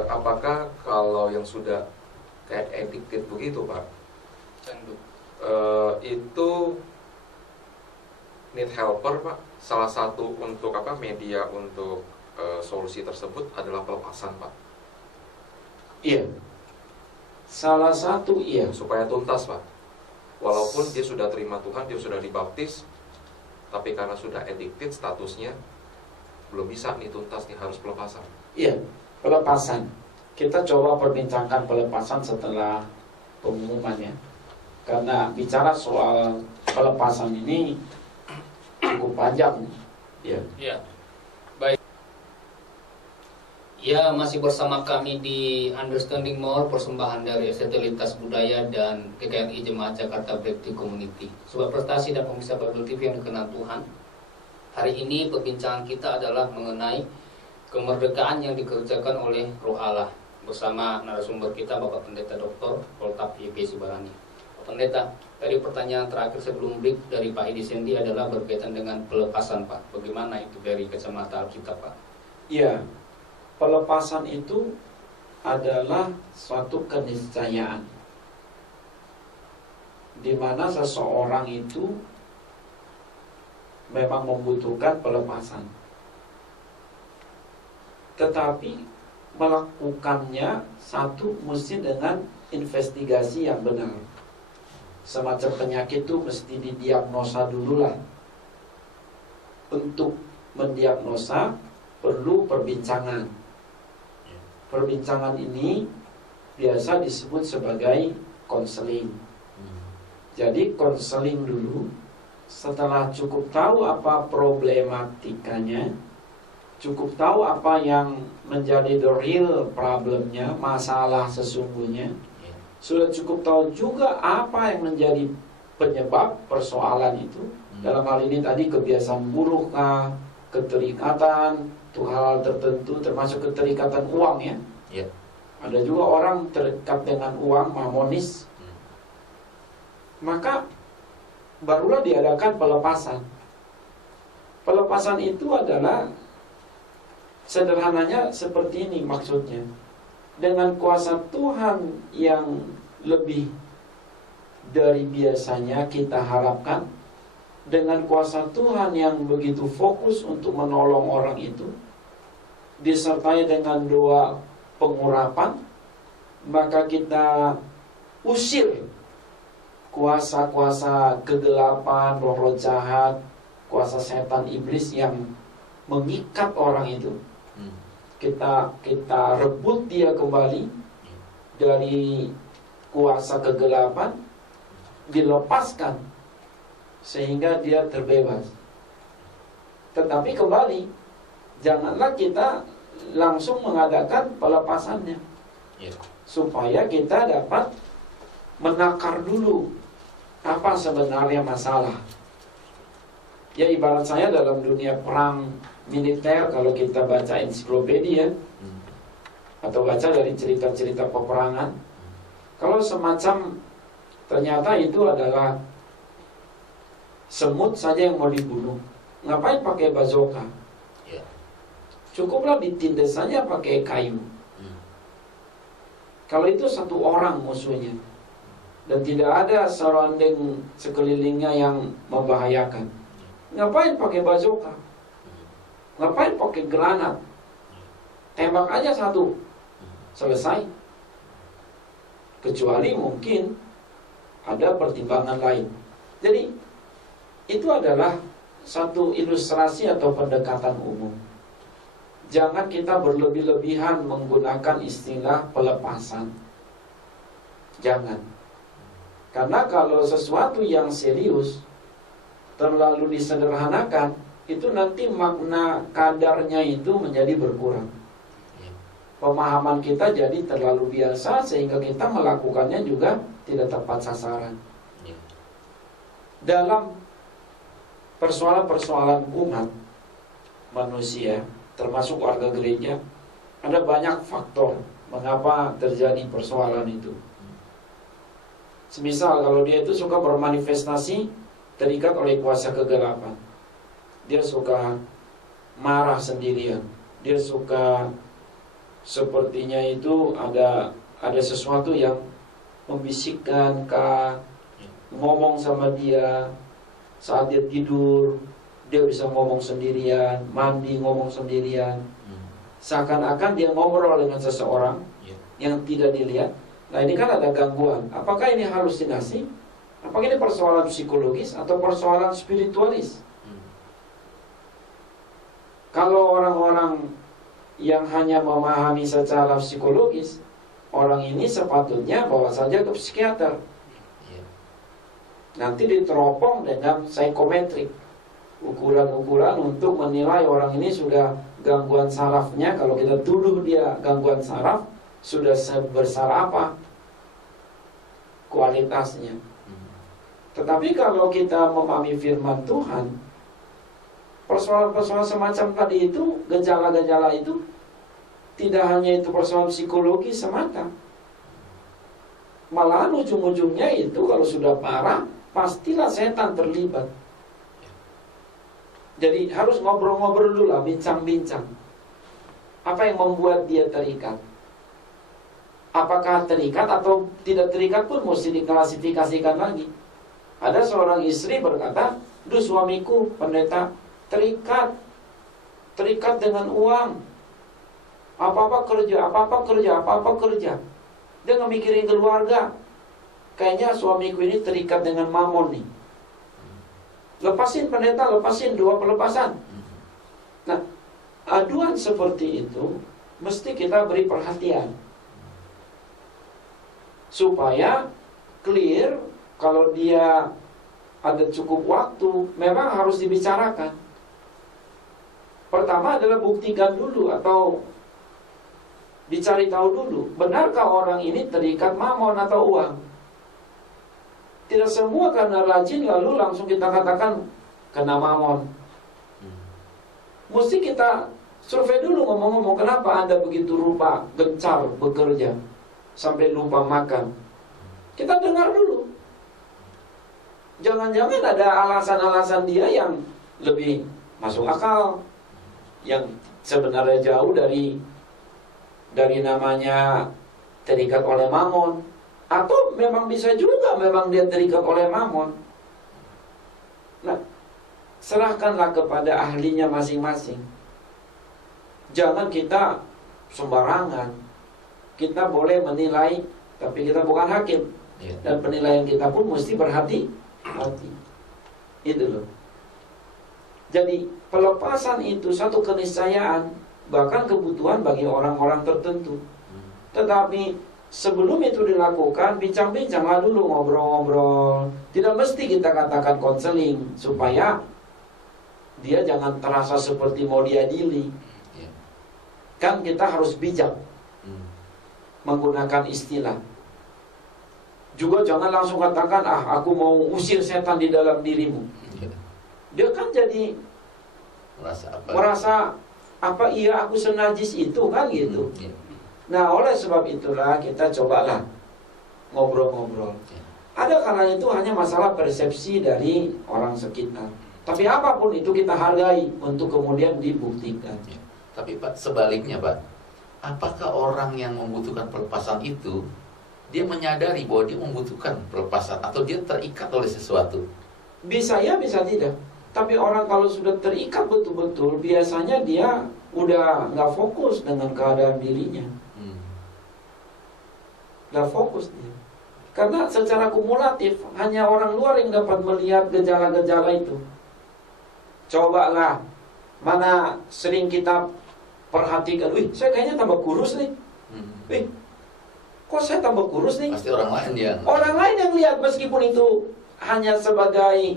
Apakah kalau yang sudah kayak addicted begitu Pak, Candu. itu need helper Pak? Salah satu untuk media untuk solusi tersebut adalah pelepasan Pak. Iya. Salah satu iya. Supaya tuntas Pak. Walaupun dia sudah terima Tuhan, dia sudah dibaptis, tapi karena sudah addicted statusnya belum bisa nih tuntas nih, harus pelepasan. Iya, pelepasan. Kita coba perbincangkan pelepasan setelah pengumumannya. Karena bicara soal pelepasan ini cukup panjang. Ya. Ya. Baik. Ya, masih bersama kami di Understanding More, persembahan dari Setelitas Budaya dan GKRI Jemaat Jakarta Breakthrough Community. Sebuah prestasi dan pemirsa Bible TV yang dikenal Tuhan. Hari ini perbincangan kita adalah mengenai kemerdekaan yang dikerjakan oleh Roh Allah, bersama narasumber kita Bapak Pendeta Dr. Poltap Y.P. Sibarani. Bapak Pendeta, tadi pertanyaan terakhir sebelum break dari Pak Edi Sendi adalah berkaitan dengan pelepasan Pak. Bagaimana itu dari kacamata Alkitab Pak? Iya, pelepasan itu adalah suatu keniscayaan di mana seseorang itu memang membutuhkan pelepasan, tetapi melakukannya satu mesti dengan investigasi yang benar. Semacam penyakit itu mesti didiagnosa dululah. Untuk mendiagnosa perlu perbincangan. Perbincangan ini biasa disebut sebagai konseling. Jadi konseling dulu. Setelah cukup tahu apa problematikanya, cukup tahu apa yang menjadi the real problemnya, masalah sesungguhnya, sudah cukup tahu juga apa yang menjadi penyebab persoalan itu. Dalam hal ini tadi kebiasaan buruk kah, keterikatan, tuh hal tertentu termasuk keterikatan uang ya. Ada juga orang terikat dengan uang, mamonis. Maka barulah diadakan pelepasan. Pelepasan itu adalah sederhananya seperti ini maksudnya. Dengan kuasa Tuhan yang lebih dari biasanya kita harapkan, dengan kuasa Tuhan yang begitu fokus untuk menolong orang itu, disertai dengan doa pengurapan, maka kita usir kuasa-kuasa kegelapan, roh-roh jahat, kuasa setan iblis yang mengikat orang itu. Kita rebut dia kembali dari kuasa kegelapan, dilepaskan sehingga dia terbebas. Tetapi kembali, janganlah kita langsung mengadakan pelepasannya, supaya kita dapat menakar dulu apa sebenarnya masalah. Ya ibarat saya dalam dunia perang militer, kalau kita baca ensiklopedia atau baca dari cerita-cerita peperangan, kalau semacam ternyata itu adalah semut saja yang mau dibunuh, ngapain pakai bazooka? Cukuplah ditindas saja pakai kayu. Kalau itu satu orang musuhnya dan tidak ada surrounding sekelilingnya yang membahayakan, ngapain pakai bazooka? Ngapain pakai granat? Tembak aja satu, selesai. Kecuali mungkin ada pertimbangan lain. Jadi itu adalah satu ilustrasi atau pendekatan umum. Jangan kita berlebih-lebihan menggunakan istilah pelepasan. Jangan. Karena kalau sesuatu yang serius terlalu disederhanakan, itu nanti makna kadarnya itu menjadi berkurang. Pemahaman kita jadi terlalu biasa sehingga kita melakukannya juga tidak tepat sasaran. Dalam persoalan-persoalan umat manusia, termasuk warga gereja, ada banyak faktor mengapa terjadi persoalan itu. Semisal kalau dia itu suka bermanifestasi terikat oleh kuasa kegelapan, dia suka marah sendirian, dia suka sepertinya itu ada sesuatu yang membisikkan ngomong sama dia saat dia tidur. Dia bisa ngomong sendirian, mandi ngomong sendirian, seakan-akan dia ngobrol dengan seseorang yang tidak dilihat. Nah ini kan ada gangguan. Apakah ini halusinasi? Apakah ini persoalan psikologis atau persoalan spiritualis? Kalau orang-orang yang hanya memahami secara psikologis, orang ini sepatutnya bawa saja ke psikiater. Nanti diteropong dengan psikometrik, ukuran-ukuran untuk menilai orang ini sudah gangguan sarafnya. Kalau kita tuduh dia gangguan saraf, sudah sebesar apa kualitasnya. Tetapi kalau kita memahami firman Tuhan, persoalan-persoalan semacam tadi itu, gejala-gejala itu, tidak hanya itu persoalan psikologi semata. Malahan ujung-ujungnya itu kalau sudah parah, pastilah setan terlibat. Jadi harus ngobrol-ngobrol dulu lah, bincang-bincang. Apa yang membuat dia terikat? Apakah terikat atau tidak terikat pun mesti diklasifikasikan lagi. Ada seorang istri berkata, "Duh suamiku pendeta terikat dengan uang. Apa-apa kerja. Dia nggak mikirin keluarga. Kayaknya suamiku ini terikat dengan mamon nih. Lepasin pendeta, lepasin, 2 pelepasan." Nah, aduan seperti itu mesti kita beri perhatian, supaya clear, kalau dia ada cukup waktu, memang harus dibicarakan. Pertama adalah buktikan dulu atau dicari tahu dulu, benarkah orang ini terikat mamon atau uang. Tidak semua karena rajin lalu langsung kita katakan kena mamon. Mesti kita survei dulu, ngomong-ngomong, kenapa Anda begitu rupa gencar bekerja sampai lupa makan. Kita dengar dulu. Jangan-jangan ada alasan-alasan dia yang lebih masuk akal, yang sebenarnya jauh dari namanya terikat oleh mamon. Atau memang bisa juga memang dia terikat oleh mamon. Nah, serahkanlah kepada ahlinya masing-masing. Jangan kita sembarangan. Kita boleh menilai, tapi kita bukan hakim. Dan penilaian kita pun mesti berhati-hati. Itu loh. Jadi pelepasan itu satu keniscayaan, bahkan kebutuhan bagi orang-orang tertentu. Tetapi sebelum itu dilakukan, bincang-bincanglah dulu, ngobrol-ngobrol. Tidak mesti kita katakan konseling, supaya dia jangan terasa seperti mau diadili. Kan kita harus bijak menggunakan istilah. Juga jangan langsung katakan, aku mau usir setan di dalam dirimu. Dia kan jadi merasa apa iya aku senajis itu, kan gitu. Nah, oleh sebab itulah kita cobalah ngobrol-ngobrol. Ada kalanya itu hanya masalah persepsi dari orang sekitar. Tapi apapun itu kita hargai untuk kemudian dibuktikan. Tapi Pak, sebaliknya Pak, apakah orang yang membutuhkan pelepasan itu dia menyadari bahwa dia membutuhkan pelepasan atau dia terikat oleh sesuatu? Bisa ya, bisa tidak. Tapi orang kalau sudah terikat betul-betul, biasanya dia udah nggak fokus dengan keadaan dirinya. Nggak fokus dia. Karena secara kumulatif hanya orang luar yang dapat melihat gejala-gejala itu. Cobalah, mana sering kita perhatikan, saya kayaknya tambah kurus nih. Kok saya tambah kurus nih? Pasti orang lain yang lihat, meskipun itu hanya sebagai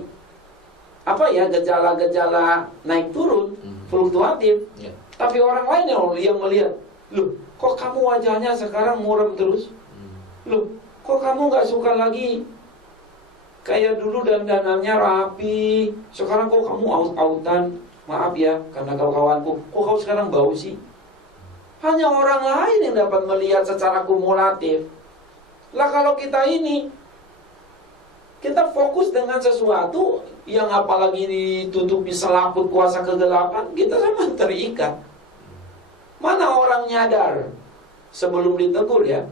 gejala-gejala naik turun, fluktuatif. Tapi orang lain yang melihat, loh, kok kamu wajahnya sekarang muram terus? Loh, kok kamu gak suka lagi kayak dulu dandanannya rapi, sekarang kok kamu aut-autan? Maaf ya, karena kawan-kawanku, kok kau sekarang bau sih? Hanya orang lain yang dapat melihat secara kumulatif. Lah kalau kita kita fokus dengan sesuatu yang apalagi ditutupi selaput kuasa kegelapan, kita sama terikat. Mana orang nyadar sebelum ditegur ya?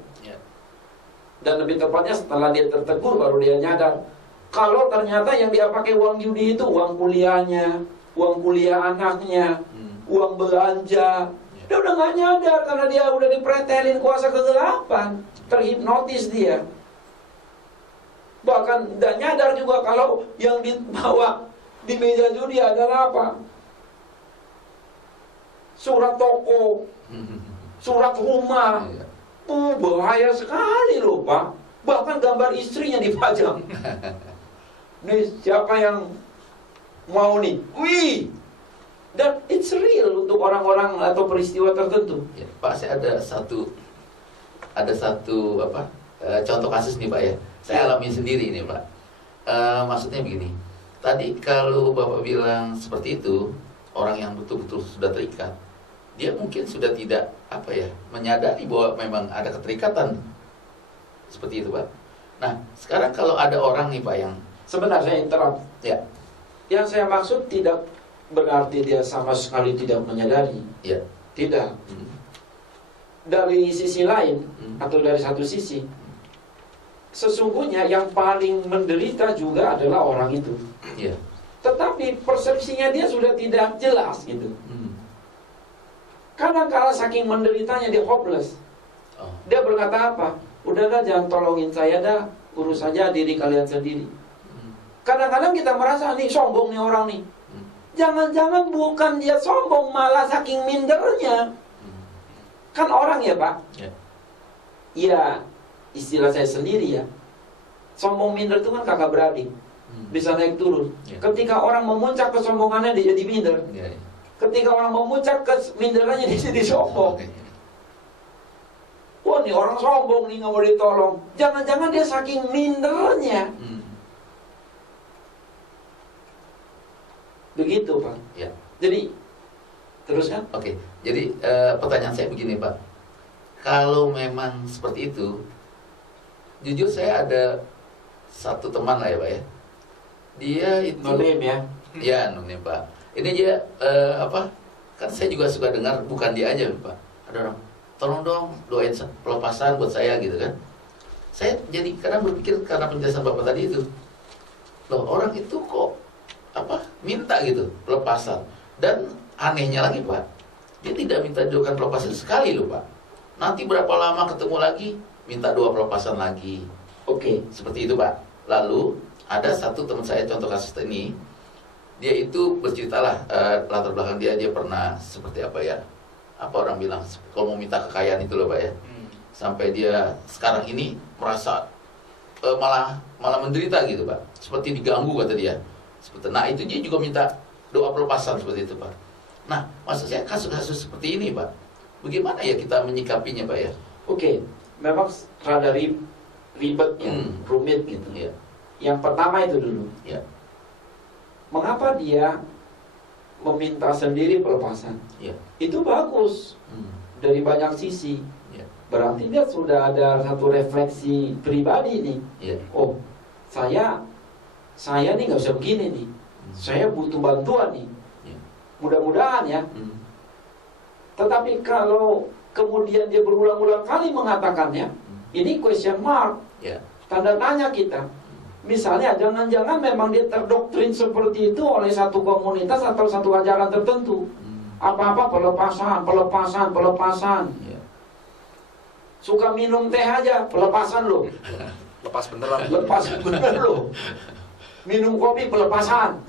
Dan lebih tepatnya setelah dia tertegur baru dia nyadar. Kalau ternyata yang dia pakai uang judi itu uang kuliahnya, uang kuliah anaknya, uang belanja, dia udah gak nyadar karena dia udah dipretelin kuasa kegelapan, terhipnotis dia. Bahkan gak nyadar juga kalau yang dibawa di meja judi adalah apa? Surat toko, surat rumah. Bahaya sekali loh Pak. Bahkan gambar istrinya dipajang. Nih siapa yang mau nih? Wih. Dan it's real untuk orang-orang atau peristiwa tertentu. Ya, Pak, saya ada satu contoh kasus nih Pak ya. Saya alami sendiri nih Pak. Maksudnya begini. Tadi kalau Bapak bilang seperti itu, orang yang betul-betul sudah terikat, dia mungkin sudah tidak menyadari bahwa memang ada keterikatan seperti itu Pak. Nah, sekarang kalau ada orang nih Pak yang sebenarnya interrupt. Ya. Yang saya maksud tidak berarti dia sama sekali tidak menyadari. Ya. Tidak. Dari sisi lain atau dari satu sisi, sesungguhnya yang paling menderita juga adalah orang itu. Ya. Tetapi persepsinya dia sudah tidak jelas gitu. Kadang-kala saking menderitanya dia hopeless. Dia berkata apa? Udahlah jangan tolongin saya dah, urus saja diri kalian sendiri. Kadang-kadang kita merasa nih sombong nih orang nih. Jangan-jangan bukan dia sombong, malah saking mindernya. Kan orang ya Pak? Ya, istilah saya sendiri ya. sombong minder itu kan kakak beradik, bisa naik turun. Ya. Ketika orang memuncak kesombongannya dia jadi minder. Ya, ya. Ketika orang memuncak keminderannya dia jadi sombong. Wah, nih orang sombong nih, nggak mau ditolong. Jangan-jangan dia saking mindernya. Begitu, Pak. Ya. Jadi teruskan. Oke, jadi pertanyaan saya begini, Pak. Kalau memang seperti itu, jujur saya ada satu teman lah ya, Pak ya. Dia itu No name ya. ya, no name, Pak. Ini dia kan saya juga suka dengar, bukan dia aja, Pak. Ada orang, tolong dong doain pelepasan buat saya gitu kan. Saya jadi kadang berpikir karena penjelasan Bapak tadi itu, loh orang itu kok minta gitu pelepasan. Dan anehnya lagi, Pak, dia tidak minta doakan pelepasan sekali loh, Pak. Nanti berapa lama ketemu lagi minta doa pelepasan lagi. Oke. Seperti itu, Pak. Lalu ada satu teman saya, contoh kasus ini, dia itu berceritalah latar belakang dia pernah seperti apa ya, apa orang bilang kalau mau minta kekayaan itu loh, Pak ya. Sampai dia sekarang ini merasa malah menderita gitu, Pak. Seperti diganggu kata dia. Nah itu dia juga minta doa pelepasan seperti itu, Pak. Nah maksud saya kasus-kasus seperti ini, Pak, bagaimana ya kita menyikapinya, Pak ya? Oke. Memang rada ribet ya, rumit gitu. Ya. Yang pertama itu dulu. Ya. Mengapa dia meminta sendiri pelepasan? Ya. Itu bagus dari banyak sisi. Ya. Berarti dia sudah ada satu refleksi pribadi nih. Ya. Oh, saya nih nggak bisa begini nih. Saya butuh bantuan nih. Ya. Mudah-mudahan ya. Tetapi kalau kemudian dia berulang-ulang kali mengatakannya, ini question mark, Ya. tanda tanya kita. Misalnya jangan-jangan memang dia terdoktrin seperti itu oleh satu komunitas atau satu ajaran tertentu. Apa-apa pelepasan. Ya. Suka minum teh aja, pelepasan loh. Lepas beneran. Lepas bener loh. Minum kopi, pelepasan.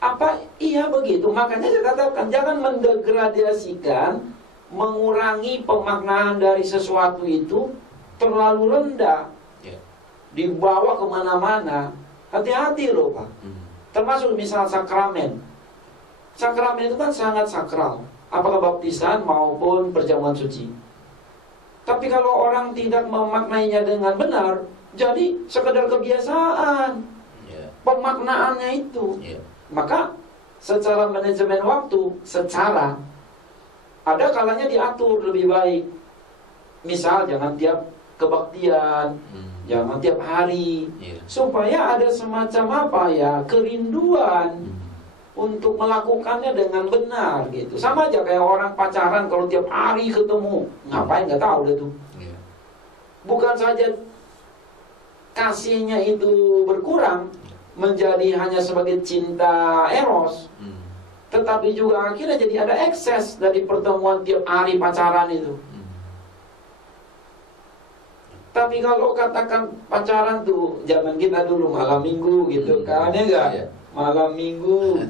Apa? Iya begitu. Makanya saya katakan jangan mendegradasikan, mengurangi pemaknaan dari sesuatu itu terlalu rendah. Dibawa kemana-mana. Hati-hati loh, Pak. Termasuk misal sakramen. Sakramen itu kan sangat sakral, apakah baptisan maupun perjamuan suci. Tapi kalau orang tidak memaknainya dengan benar, jadi sekedar kebiasaan. Pemaknaannya itu. Maka secara manajemen waktu, ada kalanya diatur lebih baik. Misal jangan tiap kebaktian, jangan tiap hari, supaya ada semacam kerinduan untuk melakukannya dengan benar gitu. Sama aja kayak orang pacaran kalau tiap hari ketemu, ngapain nggak tahu deh tuh. Bukan saja kasihnya itu berkurang menjadi hanya sebagai cinta eros, tetapi juga akhirnya jadi ada ekses dari pertemuan tiap hari pacaran itu. Tapi kalau katakan pacaran tuh zaman kita dulu malam minggu gitu kan, ya enggak? Malam minggu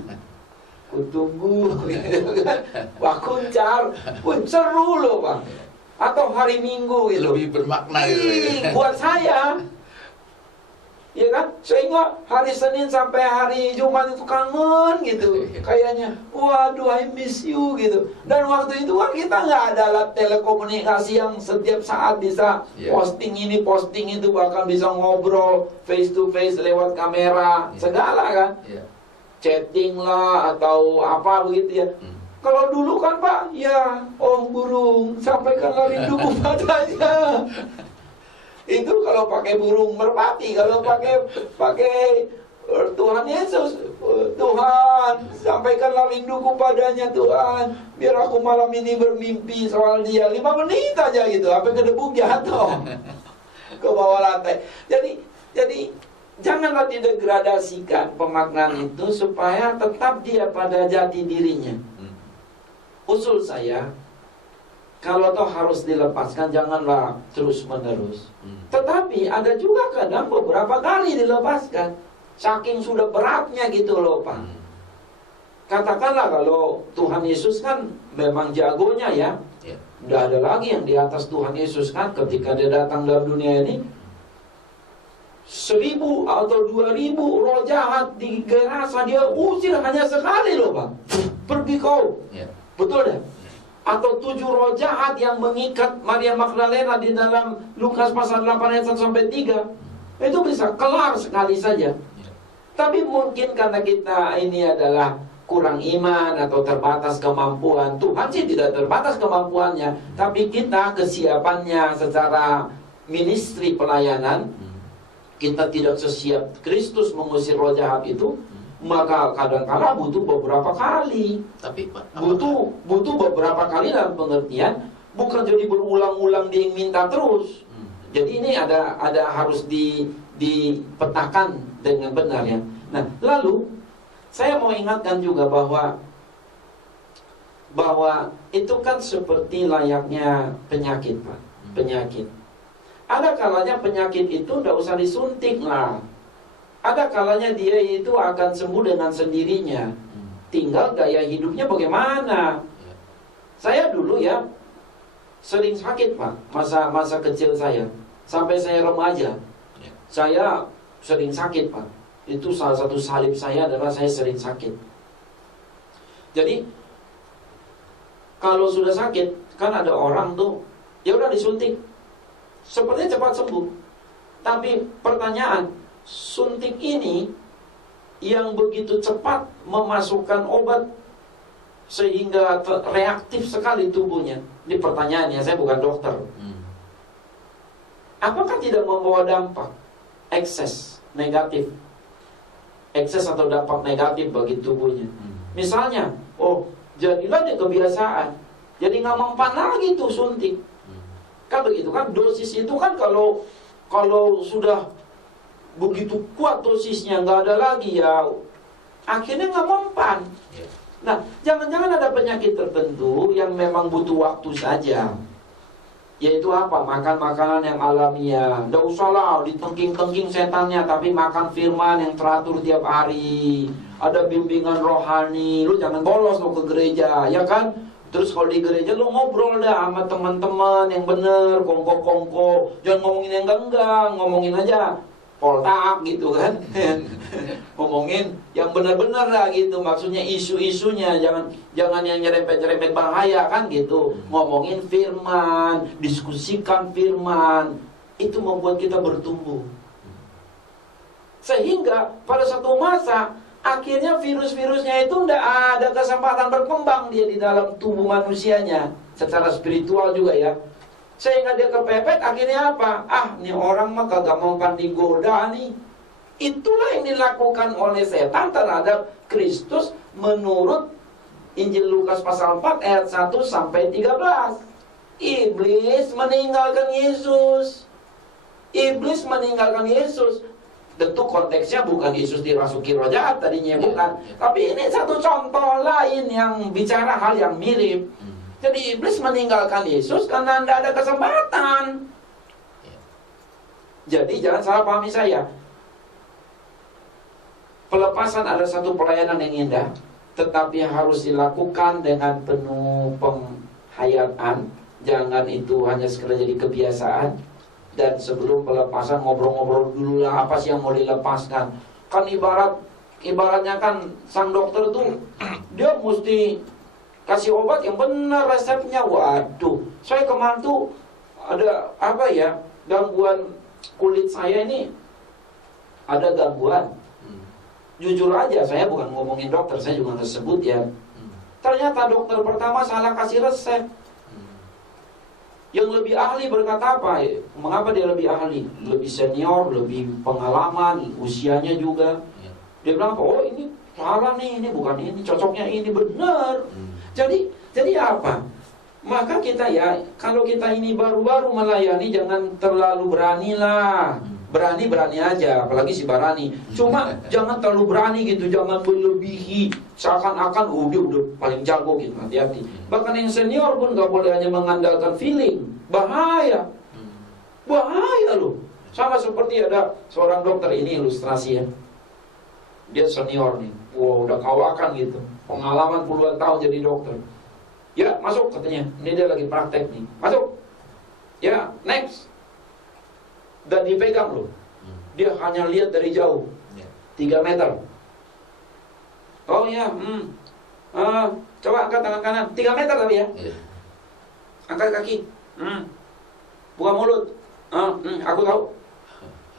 kutunggu gitu kan. Wah kuncar, pun seru loh, Bang. Atau hari Minggu gitu. Lebih bermakna gitu. Buat saya. Ya kan? Sehingga hari Senin sampai hari Jumat itu kangen gitu. Kayaknya, waduh I miss you gitu. Dan waktu itu kan kita nggak ada alat telekomunikasi yang setiap saat bisa posting ini, posting itu. Bahkan bisa ngobrol face to face lewat kamera, segala kan. Chatting lah atau apa begitu ya. Kalau dulu kan Pak, ya oh burung, sampaikanlah rinduku padanya. Itu kalau pakai burung merpati, kalau pakai Tuhan Yesus, Tuhan sampaikanlah rinduku padanya Tuhan, biar aku malam ini bermimpi soal dia. 5 menit aja gitu, sampai ke debu jatuh ke bawah lantai. Jadi janganlah didegradasikan pemaknaan itu supaya tetap dia pada jati dirinya. Usul saya, kalau toh harus dilepaskan, janganlah terus-menerus. Tetapi ada juga kadang beberapa kali dilepaskan, saking sudah beratnya gitu loh Pak. Katakanlah kalau Tuhan Yesus kan memang jagonya ya. Tidak ada lagi yang di atas Tuhan Yesus kan. Ketika dia datang dalam dunia ini, 1000 atau 2000 roh jahat di Gerasa, dia usir hanya sekali loh Pak. Pergi kau. Betul dah? Atau 7 roh jahat yang mengikat Maria Magdalena di dalam Lukas pasal 8 ayat 1 sampai 3. Itu bisa kelar sekali saja. Tapi mungkin karena kita ini adalah kurang iman atau terbatas kemampuan. Tuhan sih tidak terbatas kemampuannya, tapi kita kesiapannya secara ministry pelayanan, kita tidak sesiap Kristus mengusir roh jahat itu, maka kadang-kala butuh beberapa kali. Tapi Pak, butuh beberapa kali dalam pengertian, bukan jadi berulang-ulang dia yang minta terus. Jadi ini ada harus dipetakan dengan benar ya. Nah, lalu saya mau ingatkan juga bahwa itu kan seperti layaknya penyakit Pak. Penyakit. Ada kalanya penyakit itu tidak usah disuntik lah. Ada kalanya dia itu akan sembuh dengan sendirinya. Tinggal gaya hidupnya bagaimana. Saya dulu ya sering sakit Pak, masa kecil saya. Sampai saya remaja, saya sering sakit Pak. Itu salah satu salib saya adalah saya sering sakit. Jadi kalau sudah sakit, kan ada orang tuh, ya udah disuntik, sepertinya cepat sembuh. Tapi pertanyaan, suntik ini yang begitu cepat memasukkan obat sehingga reaktif sekali tubuhnya. Ini pertanyaannya, saya bukan dokter. Apakah tidak membawa dampak ekses negatif? Ekses atau dampak negatif bagi tubuhnya. Misalnya, jadilah dia kebiasaan, jadi nggak mempan lagi tuh suntik. Kan begitu kan, dosis itu kan kalau sudah begitu kuat dosisnya, nggak ada lagi ya, akhirnya nggak mempan. Nah, jangan-jangan ada penyakit tertentu yang memang butuh waktu saja. Yaitu apa? Makan makanan yang alamiah. Nggak usah lah ditengking-tengking setannya, tapi makan firman yang teratur tiap hari. Ada bimbingan rohani. Lu jangan bolos lo ke gereja, ya kan? Terus kalau di gereja lu ngobrol dah sama teman-teman yang bener, kongko-kongko. Jangan ngomongin yang enggak, ngomongin aja poltak gitu kan. Ngomongin yang benar-benar lah gitu, maksudnya isu-isunya, jangan yang nyerempet-nyerempet bahaya kan gitu. Ngomongin firman, diskusikan firman, itu membuat kita bertumbuh. Sehingga pada satu masa akhirnya virus-virusnya itu tidak ada kesempatan berkembang dia di dalam tubuh manusianya, secara spiritual juga ya. Sehingga dia kepepet, akhirnya apa? Ini orang mah kagak mau digoda nih. Itulah yang dilakukan oleh setan terhadap Kristus menurut Injil Lukas pasal 4 ayat 1 sampai 13. Iblis meninggalkan Yesus. Iblis meninggalkan Yesus. Tentu konteksnya bukan Yesus dirasuki roh jahat tadinya, bukan. Tapi ini satu contoh lain yang bicara hal yang mirip. Jadi iblis meninggalkan Yesus karena tidak ada kesempatan. Jadi jangan salah pahami saya. Pelepasan ada satu pelayanan yang indah, tetapi harus dilakukan dengan penuh penghayatan. Jangan itu hanya sekedar jadi kebiasaan. Dan sebelum pelepasan ngobrol-ngobrol dulu lah, apa sih yang mau dilepaskan. Kan ibaratnya kan sang dokter tuh dia mesti kasih obat yang benar resepnya. Waduh, saya kemarin tuh ada gangguan kulit saya ini, ada gangguan. Jujur aja, saya bukan ngomongin dokter, saya juga nggak sebut ya. Ternyata dokter pertama salah kasih resep. Yang lebih ahli berkata apa? Mengapa dia lebih ahli? Lebih senior, lebih pengalaman, usianya juga. Dia bilang, ini salah nih, ini bukan ini, cocoknya ini, benar. Jadi apa? Maka kita ya, kalau kita ini baru-baru melayani, jangan terlalu beranilah. Berani aja, apalagi si Barani. Cuma jangan terlalu berani gitu, jangan melebihi. Seakan-akan dia udah paling jago gitu, hati-hati. Bahkan yang senior pun gak boleh hanya mengandalkan feeling. Bahaya loh. Sama seperti ada seorang dokter, ini ilustrasi ya. Dia senior nih, udah kawakan gitu, pengalaman puluhan tahun jadi dokter. Ya masuk katanya, ini dia lagi praktek nih, masuk. Ya next. Dan dipegang loh. Dia hanya lihat dari jauh, Ya. 3 meter. Oh ya, coba angkat tangan kanan, 3 meter tapi ya. Ya. Angkat kaki, buka mulut, aku tahu.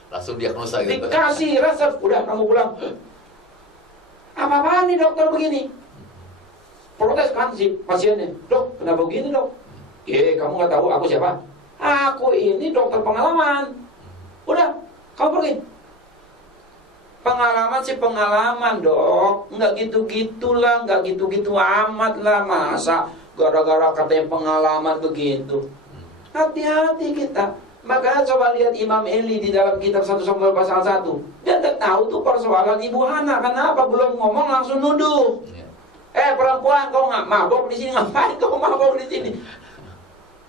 Langsung diagnosa gitu. Dikasih resep, udah kamu pulang. Apa-apaan nih dokter begini? Protes kan si pasiennya, dok kenapa begini dok? Kamu nggak tahu aku siapa? Aku ini dokter pengalaman. Udah, kamu pergi. Pengalaman sih pengalaman dok, nggak gitu-gitulah, nggak gitu-gitu amat lah, masa gara-gara katanya pengalaman begitu. Hati-hati kita. Makanya coba lihat Imam Eli di dalam kitab 1 Samuel pasal 1. Dia tidak tahu tuh persoalan Ibu Hana. Kenapa belum ngomong langsung nuduh? Ya. Perempuan, kau nggak mabok di sini, ngapain kau mabok di sini?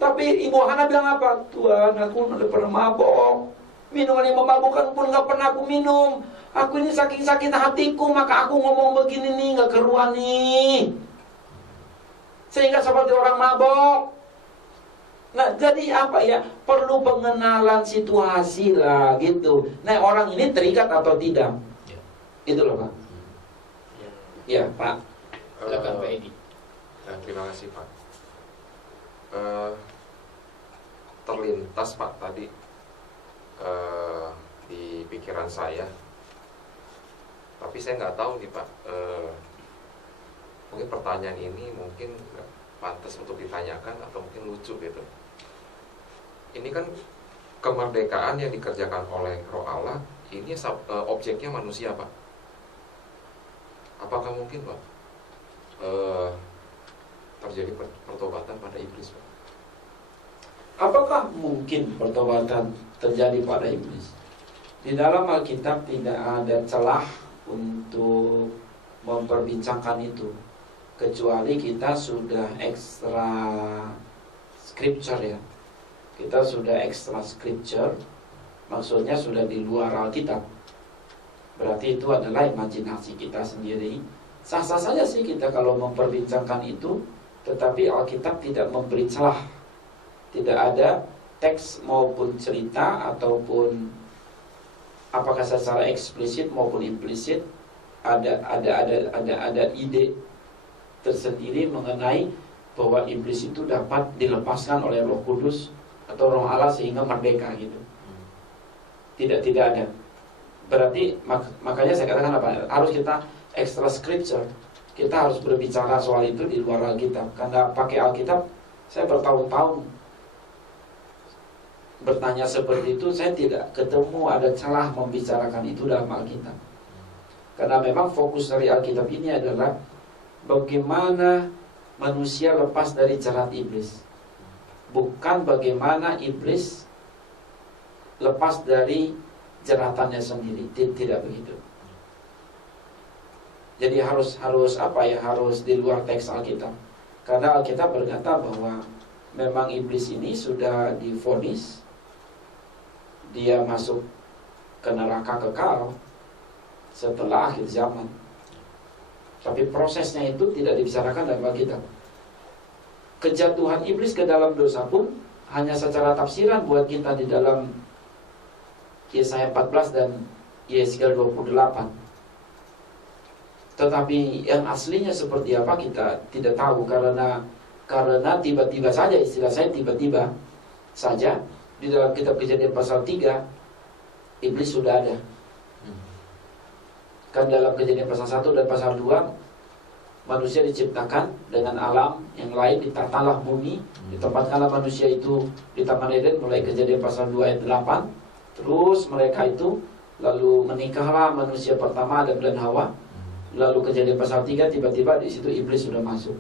Tapi Ibu Hana bilang apa? Tuhan, aku udah pernah mabok. Minuman yang memabukkan pun nggak pernah aku minum. Aku ini saking sakit hatiku, maka aku ngomong begini nih, nggak keruan nih. Sehingga seperti orang mabok. Nah, jadi apa ya? Perlu pengenalan situasi lah, gitu. Nah, orang ini terikat atau tidak? Ya. Itu loh, Pak. Ya, Pak. Silakan Pak Edi. Terima kasih Pak. Terlintas Pak tadi di pikiran saya, tapi saya nggak tahu nih Pak. Mungkin pertanyaan ini mungkin nggak pantas untuk ditanyakan atau mungkin lucu gitu. Ini kan kemerdekaan yang dikerjakan oleh Roh Allah, ini objeknya manusia Pak. Apakah mungkin Pak terjadi pertobatan pada iblis Pak? Apakah mungkin pertobatan terjadi pada iblis? Di dalam Alkitab tidak ada celah untuk memperbincangkan itu, kecuali kita sudah extra scripture ya. Kita sudah extra scripture, maksudnya sudah di luar Alkitab. Berarti itu adalah imajinasi kita sendiri. Sah-sah saja sih kita kalau memperbincangkan itu, tetapi Alkitab tidak memberi celah. Tidak ada teks maupun cerita ataupun apakah secara eksplisit maupun implisit ada ide tersendiri mengenai bahwa iblis itu dapat dilepaskan oleh Roh Kudus atau Roh Allah sehingga merdeka gitu. Tidak ada. Berarti makanya saya katakan apa? Harus kita extra scripture. Kita harus berbicara soal itu di luar Alkitab. Karena pakai Alkitab saya bertahun-tahun bertanya seperti itu, saya tidak ketemu ada celah membicarakan itu dalam Alkitab. Karena memang fokus dari Alkitab ini adalah bagaimana manusia lepas dari jerat iblis, bukan bagaimana iblis lepas dari jeratannya sendiri. Tidak begitu. Jadi harus apa ya? Harus di luar teks Alkitab. Karena Alkitab berkata bahwa memang iblis ini sudah divonis, dia masuk ke neraka kekal setelah akhir zaman. Tapi prosesnya itu tidak dibicarakan dalam Alkitab. Kejatuhan iblis ke dalam dosa pun hanya secara tafsiran buat kita di dalam Yesaya 14 dan Yesaya 28. Tetapi yang aslinya seperti apa kita tidak tahu, karena tiba-tiba saja, istilah saya tiba-tiba saja. Di dalam kitab Kejadian pasal 3 iblis sudah ada. Kan dalam Kejadian pasal 1 dan pasal 2 manusia diciptakan dengan alam yang lain, ditatalah bumi, ditempatkanlah manusia itu di Taman Eden mulai Kejadian pasal 2 ayat 8. Terus mereka itu lalu menikahlah manusia pertama Adam dan Hawa. Lalu Kejadian pasal 3 tiba-tiba di situ iblis sudah masuk.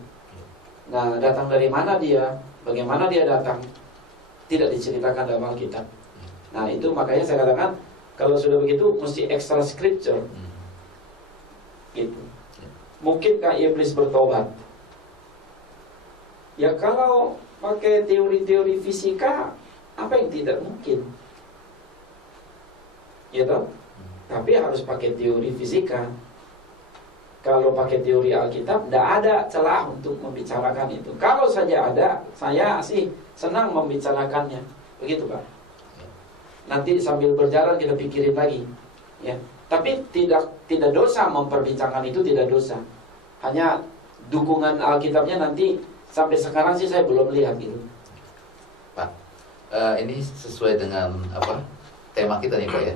Nah, datang dari mana dia? Bagaimana dia datang? Tidak diceritakan dalam Alkitab. Nah, itu makanya saya katakan kalau sudah begitu mesti extra scripture. Gitu. Mungkinkah iblis bertobat? Ya kalau pakai teori-teori fisika, apa yang tidak mungkin? Ya toh? Tapi harus pakai teori fisika. Kalau pakai teori Alkitab, tidak ada celah untuk membicarakan itu. Kalau saja ada, saya sih senang membicarakannya. Begitu Pak. nanti sambil berjalan kita pikirin lagi, ya. Tapi tidak dosa memperbincangkan itu, tidak dosa. Hanya dukungan Alkitabnya nanti sampai sekarang sih saya belum lihat gitu. Pak, ini sesuai dengan apa tema kita nih Pak ya,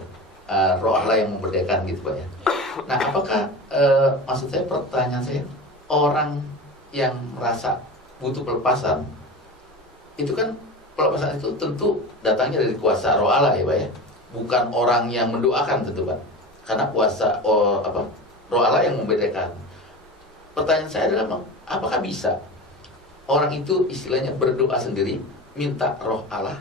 Roh Allah yang memerdekakan gitu Pak ya. Nah, apakah maksud saya, pertanyaan saya, orang yang merasa butuh pelepasan itu kan, pelepasan itu tentu datangnya dari kuasa Roh Allah ya Pak ya, bukan orang yang mendoakan tentu Pak, karena kuasa Roh Allah yang membedakan. Pertanyaan saya adalah, apakah bisa orang itu istilahnya berdoa sendiri, minta Roh Allah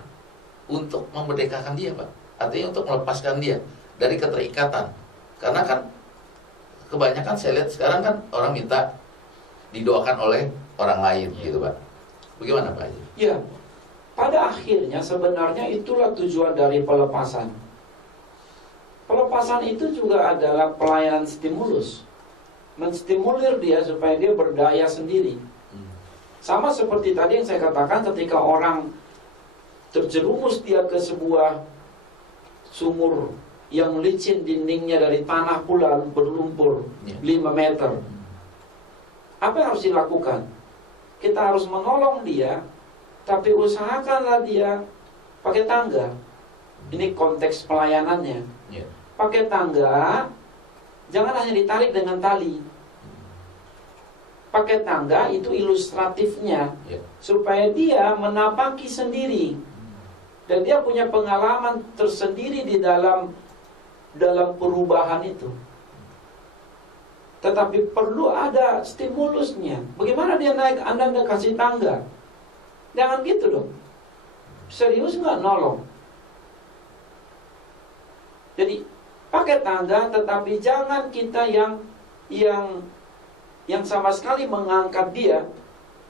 untuk memerdekakan dia Pak, artinya untuk melepaskan dia dari keterikatan? Karena kan kebanyakan saya lihat sekarang kan orang minta didoakan oleh orang lain gitu Pak. Bagaimana Pak? Ya, pada akhirnya sebenarnya itulah tujuan dari pelepasan. Pelepasan itu juga adalah pelayanan stimulus, menstimulir dia supaya dia berdaya sendiri. Sama seperti tadi yang saya katakan, ketika orang terjerumus dia ke sebuah sumur yang licin, dindingnya dari tanah pula berlumpur 5 meter. Apa yang harus dilakukan? Kita harus menolong dia, tapi usahakanlah dia pakai tangga. Ini konteks pelayanannya. Pakai tangga, jangan hanya ditarik dengan tali. Pakai tangga itu ilustratifnya, supaya dia menapaki sendiri, dan dia punya pengalaman tersendiri di dalam perubahan itu. Tetapi perlu ada stimulusnya. Bagaimana dia naik? Anda kasih tangga, jangan gitu dong. Serius nggak nolong? Jadi pakai tangga, tetapi jangan kita yang sama sekali mengangkat dia.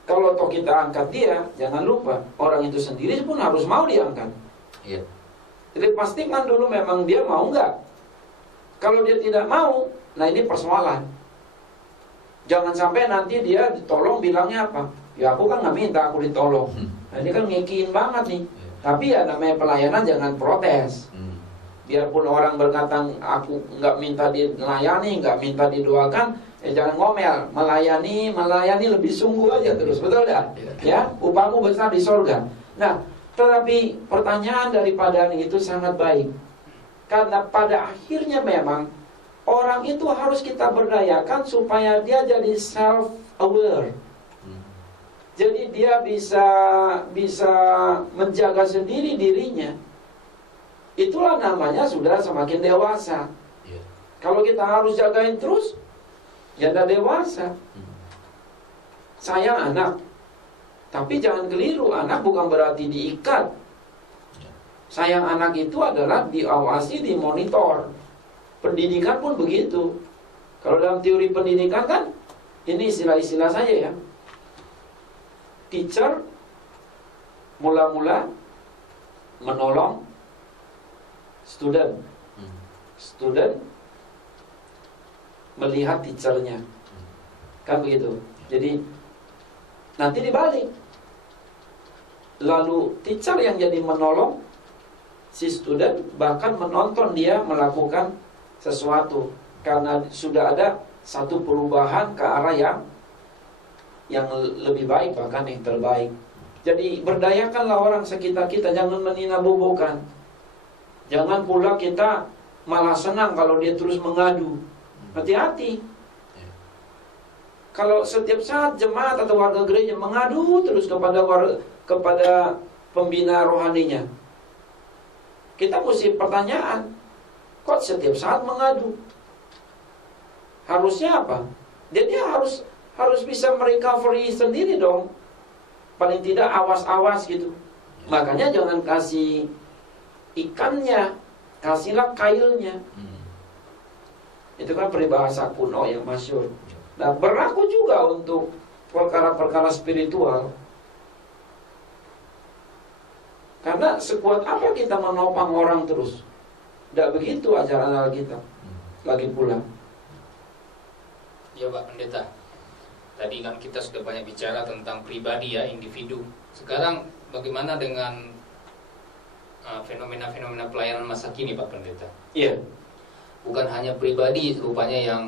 Kalau toh kita angkat dia, jangan lupa orang itu sendiri pun harus mau diangkat. Jadi pastikan dulu memang dia mau nggak. Kalau dia tidak mau, nah ini persoalan. Jangan sampai nanti dia ditolong bilangnya apa? Ya aku kan nggak minta aku ditolong. Nah ini kan ngekiin banget nih. Tapi ya namanya pelayanan jangan protes. Biarpun orang berkata aku nggak minta dilayani, nggak minta didoakan, ya jangan ngomel. Melayani lebih sungguh aja terus, betul tidak? Ya, upahmu besar di sorga. Nah, tetapi pertanyaan daripada itu sangat baik. Karena pada akhirnya memang orang itu harus kita berdayakan supaya dia jadi self-aware. Jadi dia bisa menjaga sendiri dirinya. Itulah namanya sudah semakin dewasa. Kalau kita harus jagain terus, ya udah dewasa. Sayang anak, tapi jangan keliru, anak bukan berarti diikat. Sayang anak itu adalah diawasi, dimonitor. Pendidikan pun begitu. Kalau dalam teori pendidikan kan, ini istilah-istilah saja ya. Teacher mula-mula menolong student. Student melihat teachernya. Kan begitu. Jadi nanti dibalik. Lalu teacher yang jadi menolong si student, bahkan menonton dia melakukan sesuatu, karena sudah ada satu perubahan ke arah yang lebih baik, bahkan yang terbaik. Jadi berdayakanlah orang sekitar kita, jangan meninabobokan. Jangan pula kita malah senang kalau dia terus mengadu. Hati-hati. Kalau setiap saat jemaat atau warga gereja mengadu terus kepada pembina rohaninya, kita mesti pertanyaan, kok setiap saat mengadu? Harusnya apa? Dia harus bisa merecovery sendiri dong. Paling tidak awas-awas gitu. Makanya jangan kasih ikannya, kasihlah kailnya. Itu kan peribahasa kuno yang masyhur. Nah, berlaku juga untuk perkara-perkara spiritual. Karena sekuat apa kita menopang orang terus? Tidak begitu ajaran Alkitab. Lagi pula. Ya Pak Pendeta, tadi kan kita sudah banyak bicara tentang pribadi ya, individu. Sekarang bagaimana dengan fenomena-fenomena pelayanan masa kini, Pak Pendeta. Iya. Bukan hanya pribadi rupanya yang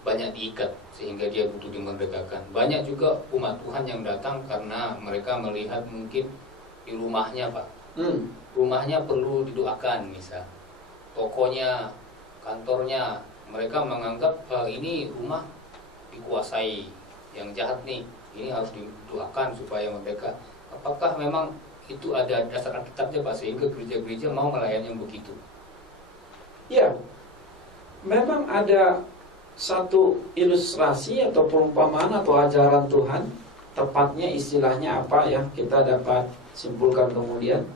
banyak diikat sehingga dia butuh dimerdekakan. Banyak juga umat Tuhan yang datang karena mereka melihat mungkin di rumahnya, Pak. Rumahnya perlu didoakan, misal. Tokonya, kantornya, mereka menganggap ini rumah dikuasai yang jahat nih. Ini harus didoakan supaya mereka. Apakah memang itu ada dasar Alkitabnya, Pak, sehingga gereja-gereja mau melayani yang begitu? Ya, memang ada satu ilustrasi atau perumpamaan atau ajaran Tuhan, tepatnya istilahnya apa ya, kita dapat simpulkan kemudian,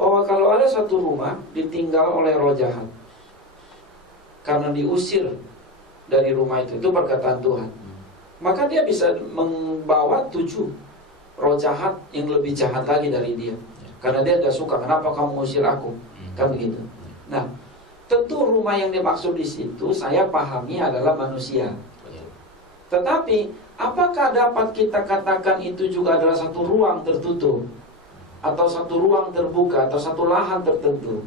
bahwa kalau ada satu rumah ditinggal oleh roh jahat karena diusir dari rumah itu perkataan Tuhan, maka dia bisa membawa 7 roh jahat yang lebih jahat lagi dari dia, karena dia tidak suka, kenapa kamu mengusir aku, kan begitu. Nah, tentu rumah yang dimaksud di situ saya pahami adalah manusia. Tetapi apakah dapat kita katakan itu juga adalah satu ruang tertutup, atau satu ruang terbuka, atau satu lahan tertentu?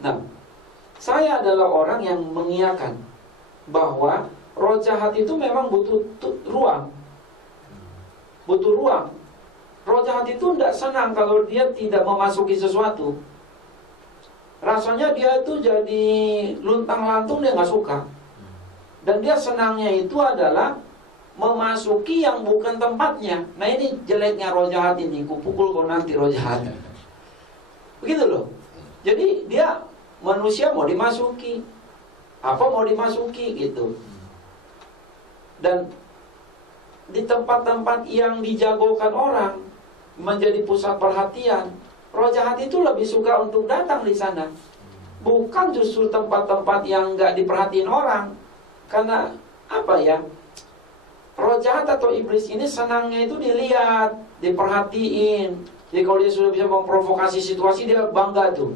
Nah, saya adalah orang yang mengiyakan bahwa roh jahat itu memang butuh ruang. Butuh ruang. Roh jahat itu tidak senang kalau dia tidak memasuki sesuatu. Rasanya dia itu jadi luntang-lantung, dia nggak suka. Dan dia senangnya itu adalah memasuki yang bukan tempatnya. Nah, ini jeleknya roh jahat ini. Kupukul kau nanti roh jahat. Begitu loh. Jadi dia manusia mau dimasuki, apa mau dimasuki gitu. Dan di tempat-tempat yang dijagokan orang menjadi pusat perhatian, roh jahat itu lebih suka untuk datang di sana. Bukan justru tempat-tempat yang nggak diperhatiin orang. Karena apa ya? Roh jahat atau iblis ini senangnya itu dilihat, diperhatiin. Jadi kalau dia sudah bisa memprovokasi situasi, dia bangga tuh.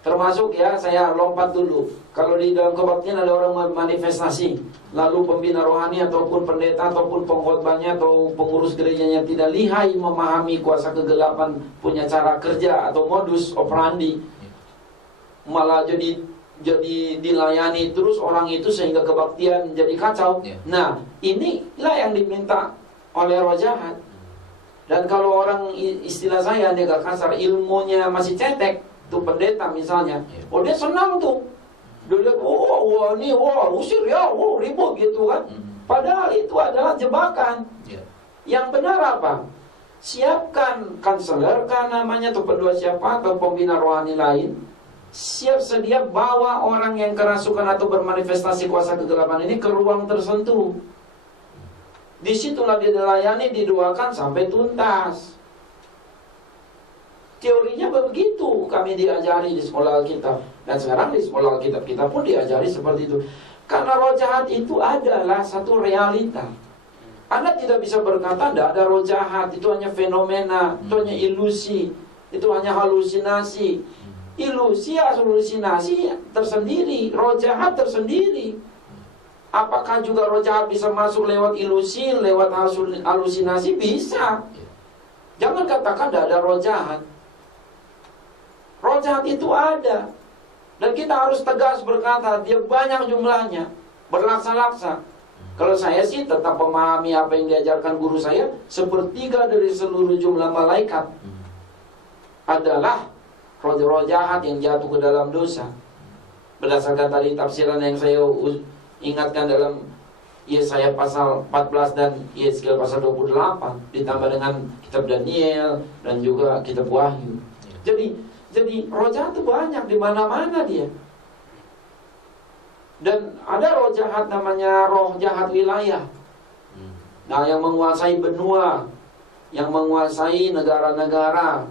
Termasuk ya, saya lompat dulu. Kalau di dalam kebaktian ada orang manifestasi, lalu pembina rohani ataupun pendeta ataupun pengkhotbahnya atau pengurus gerejanya tidak lihai memahami kuasa kegelapan, punya cara kerja atau modus operandi, malah jadi dilayani terus orang itu sehingga kebaktian jadi kacau. Nah, inilah yang diminta oleh roh jahat. Dan kalau orang, istilah saya dia agak kasar, ilmunya masih cetek, tuh pendeta misalnya, oh dia senang tuh, dia lihat, wah ini, usir ya, ribut gitu kan. Padahal itu adalah jebakan. Yang benar apa? Siapkan konselor kan namanya, atau pendua siapa, atau pembina rohani lain, siap sedia bawa orang yang kerasukan atau bermanifestasi kuasa kegelapan ini ke ruang tertentu. Disitulah dia dilayani, didoakan sampai tuntas. Teorinya begitu kami diajari di sekolah Alkitab. Dan sekarang di sekolah Alkitab kita pun diajari seperti itu. Karena roh jahat itu adalah satu realita. Anda tidak bisa berkata tidak ada roh jahat, itu hanya fenomena, itu hanya ilusi, itu hanya halusinasi. Ilusi, halusinasi tersendiri, roh jahat tersendiri. Apakah juga roh jahat bisa masuk lewat ilusi, lewat halusinasi? Bisa. Jangan katakan tidak ada roh jahat. Roh jahat itu ada. Dan kita harus tegas berkata, dia banyak jumlahnya, berlaksa-laksa. Kalau saya sih tetap memahami apa yang diajarkan guru saya, 1/3 dari seluruh jumlah malaikat adalah roh jahat yang jatuh ke dalam dosa. Berdasarkan tadi tafsiran yang saya ingatkan dalam Yesaya pasal 14 dan Yeskiel pasal 28, ditambah dengan kitab Daniel dan juga kitab Wahyu. Jadi roh jahat itu banyak di mana-mana dia. Dan ada roh jahat namanya roh jahat wilayah. Nah, yang menguasai benua, yang menguasai negara-negara,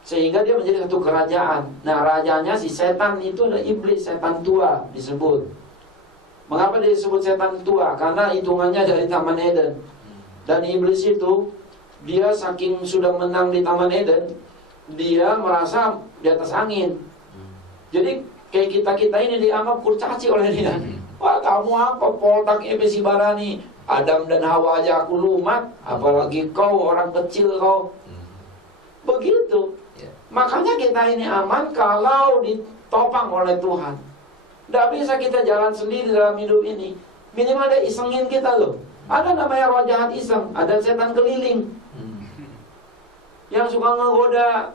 sehingga dia menjadi satu kerajaan. Nah, rajanya si setan itu adalah iblis, setan tua disebut. Mengapa dia disebut setan tua? Karena hitungannya dari Taman Eden. Dan iblis itu, dia saking sudah menang di Taman Eden, dia merasa di atas angin. Jadi kayak kita ini dianggap kurcaci oleh dia. Wah, kamu apa? Poltak ebesi barani. Adam dan Hawa aja aku lumat, apalagi kau orang kecil kau. Begitu. Makanya kita ini aman kalau ditopang oleh Tuhan. Tidak bisa kita jalan sendiri dalam hidup ini. Minimal ada isengin kita loh. Ada namanya roh jahat iseng, ada setan keliling yang suka ngegoda.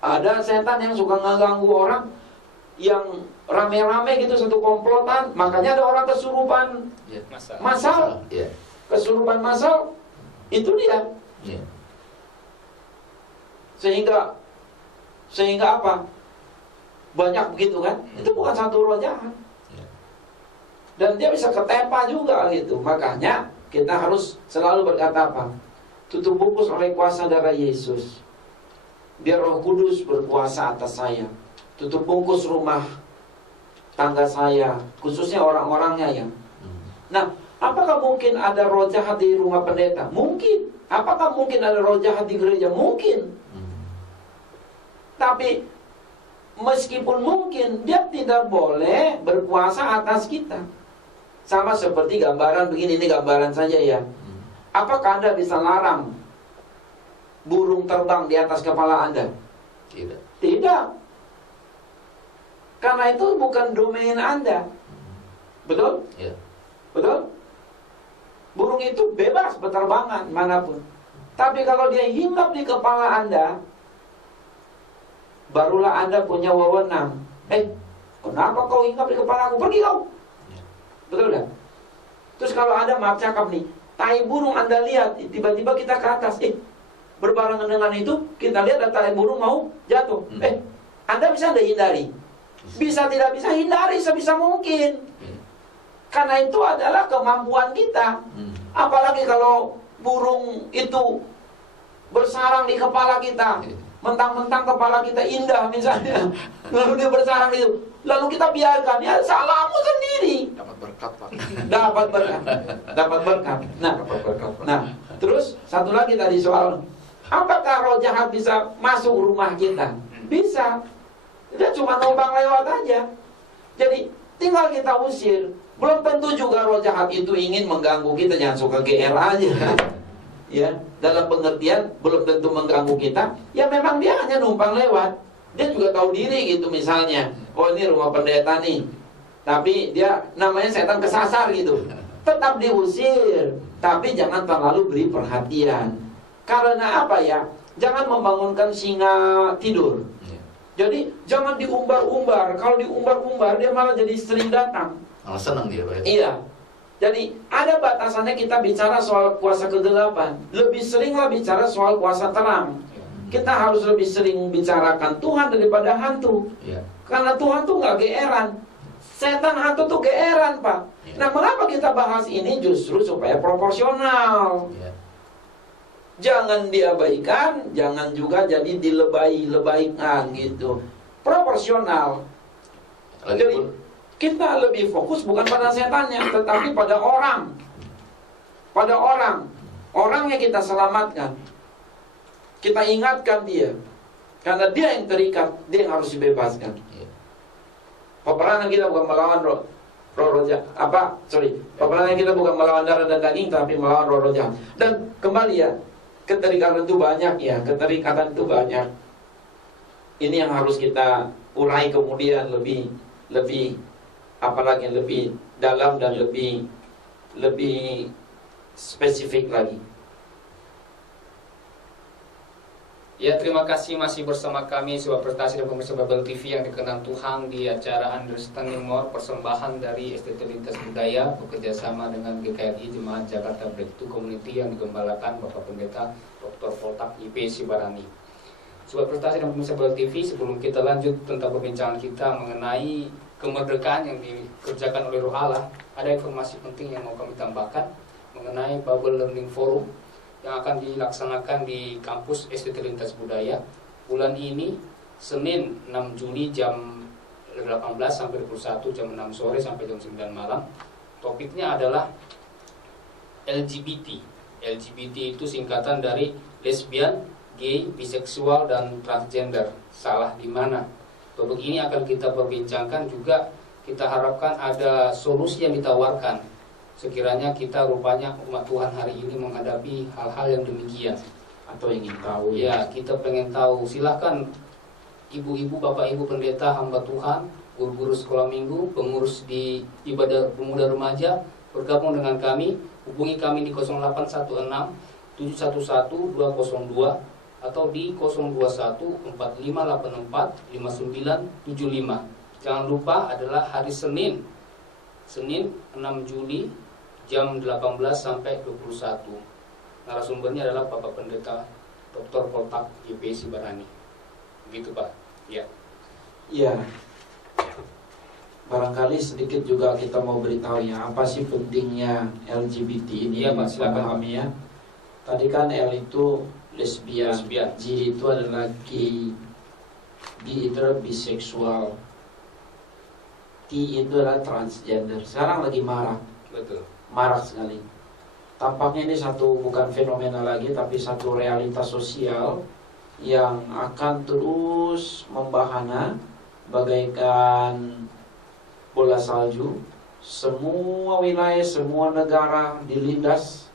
Ada setan yang suka ngeganggu orang, yang rame-rame gitu, satu komplotan. Makanya ada orang kesurupan massal. Kesurupan massal, itu dia. Sehingga apa? Banyak begitu kan? Itu bukan satu roh jahat. Dan dia bisa ketepa juga gitu. Makanya kita harus selalu berkata apa? Tutup bungkus oleh kuasa darah Yesus. Biar Roh Kudus berkuasa atas saya. Tutup bungkus rumah tangga saya, khususnya orang-orangnya ya. Nah, apakah mungkin ada roh jahat di rumah pendeta? Mungkin. Apakah mungkin ada roh jahat di gereja? Mungkin. Tapi meskipun mungkin, dia tidak boleh berkuasa atas kita. Sama seperti gambaran begini, ini gambaran saja ya. Apakah Anda bisa larang burung terbang di atas kepala Anda? Tidak. Karena itu bukan domain Anda. Betul? Betul? Burung itu bebas berterbangan manapun. Tapi kalau dia hinggap di kepala Anda, barulah Anda punya wewenang. Kenapa kau hinggap di kepala aku? Pergi kau. Betul kan? Terus kalau ada, maaf cakap nih, tai burung Anda lihat, tiba-tiba kita ke atas, berbarengan dengan itu kita lihat ada tai burung mau jatuh. Anda bisa Anda hindari? Bisa tidak bisa hindari sebisa mungkin. Karena itu adalah kemampuan kita. Apalagi kalau burung itu bersarang di kepala kita, mentang-mentang kepala kita indah misalnya, lalu dia bersarang itu, lalu kita biarkan, ya salahmu sendiri. Dapat berkat, Pak. Dapat berkat. Nah, terus satu lagi tadi soal apakah roh jahat bisa masuk rumah kita? Bisa. Dia cuma numpang lewat aja. Jadi tinggal kita usir. Belum tentu juga roh jahat itu ingin mengganggu kita, jangan suka GR aja. Ya, dalam pengertian belum tentu mengganggu kita. Ya memang dia hanya numpang lewat. Dia juga tahu diri gitu misalnya. Oh ini rumah pendeta nih, tapi dia namanya setan kesasar gitu. Tetap diusir, tapi jangan terlalu beri perhatian. Karena apa ya? Jangan membangunkan singa tidur. Jadi jangan diumbar-umbar. Kalau diumbar-umbar dia malah jadi sering datang. Malah senang dia, Pak. Iya. Jadi ada batasannya kita bicara soal kuasa kegelapan. Lebih seringlah bicara soal kuasa terang. Kita harus lebih sering bicarakan Tuhan daripada hantu. Karena Tuhan tuh gak geeran. Setan hantu tuh geeran, Pak. Nah, mengapa kita bahas ini? Justru supaya proporsional. Jangan diabaikan, jangan juga jadi dilebay-lebaykan gitu. Proporsional. Jadi kita lebih fokus bukan pada setannya, tetapi pada orang. Pada orang. Orangnya kita selamatkan. Kita ingatkan dia. Karena dia yang terikat, dia yang harus dibebaskan. Peperangan kita bukan melawan roh jahat. Peperangan kita bukan melawan darah dan daging, tapi melawan roh jahat. Dan kembali ya, keterikatan itu banyak ya. Keterikatan itu banyak. Ini yang harus kita urai kemudian lebih apalagi lebih dalam dan lebih spesifik lagi. Ya, terima kasih masih bersama kami sebuah prestasi dan pemirsa Babel TV yang dikenan Tuhan di acara Understanding More, persembahan dari STT Lintas Budaya bekerjasama dengan GKRI Jemaat Jakarta Breakthrough Community yang digembalakan Bapak Pendeta Dr. Poltak IP Sibarani. Sebuah prestasi dan pemirsa Babel TV, sebelum kita lanjut tentang perbincangan kita mengenai kemerdekaan yang dikerjakan oleh Roh Allah, ada informasi penting yang mau kami tambahkan mengenai Babel Learning Forum yang akan dilaksanakan di kampus STT Lintas Budaya bulan ini, Senin 6 Juli jam 18 sampai 21, jam 6 sore sampai jam 9 malam. Topiknya adalah LGBT. LGBT itu singkatan dari lesbian, gay, biseksual, dan transgender. Salah di mana? Topik ini akan kita perbincangkan juga. Kita harapkan ada solusi yang ditawarkan sekiranya kita rupanya umat Tuhan hari ini menghadapi hal-hal yang demikian. Atau ingin tahu ya, kita pengen tahu. Silahkan ibu-ibu, bapak ibu pendeta, hamba Tuhan, guru-guru sekolah minggu, pengurus di ibadah pemuda remaja, bergabung dengan kami, hubungi kami di 0816 711 202 atau di 021 4584 5975. Jangan lupa adalah hari Senin 6 Juli jam 18 sampai 21. Narasumbernya adalah Bapak Pendeta Dr. Koltak YP Sibarani. Begitu Pak. Ya. Iya. Barangkali sedikit juga kita mau beritahu ya, apa sih pentingnya LGBT ini? Iya Pak, silakan Pak. Ya. Tadi kan L itu lesbian, Lesbian. G itu adalah gay, B itu adalah biseksual, T itu adalah transgender. Sekarang lagi Betul. marak sekali. Tampaknya ini satu bukan fenomena lagi, tapi satu realitas sosial yang akan terus membahana bagaikan bola salju. Semua wilayah, semua negara dilindas.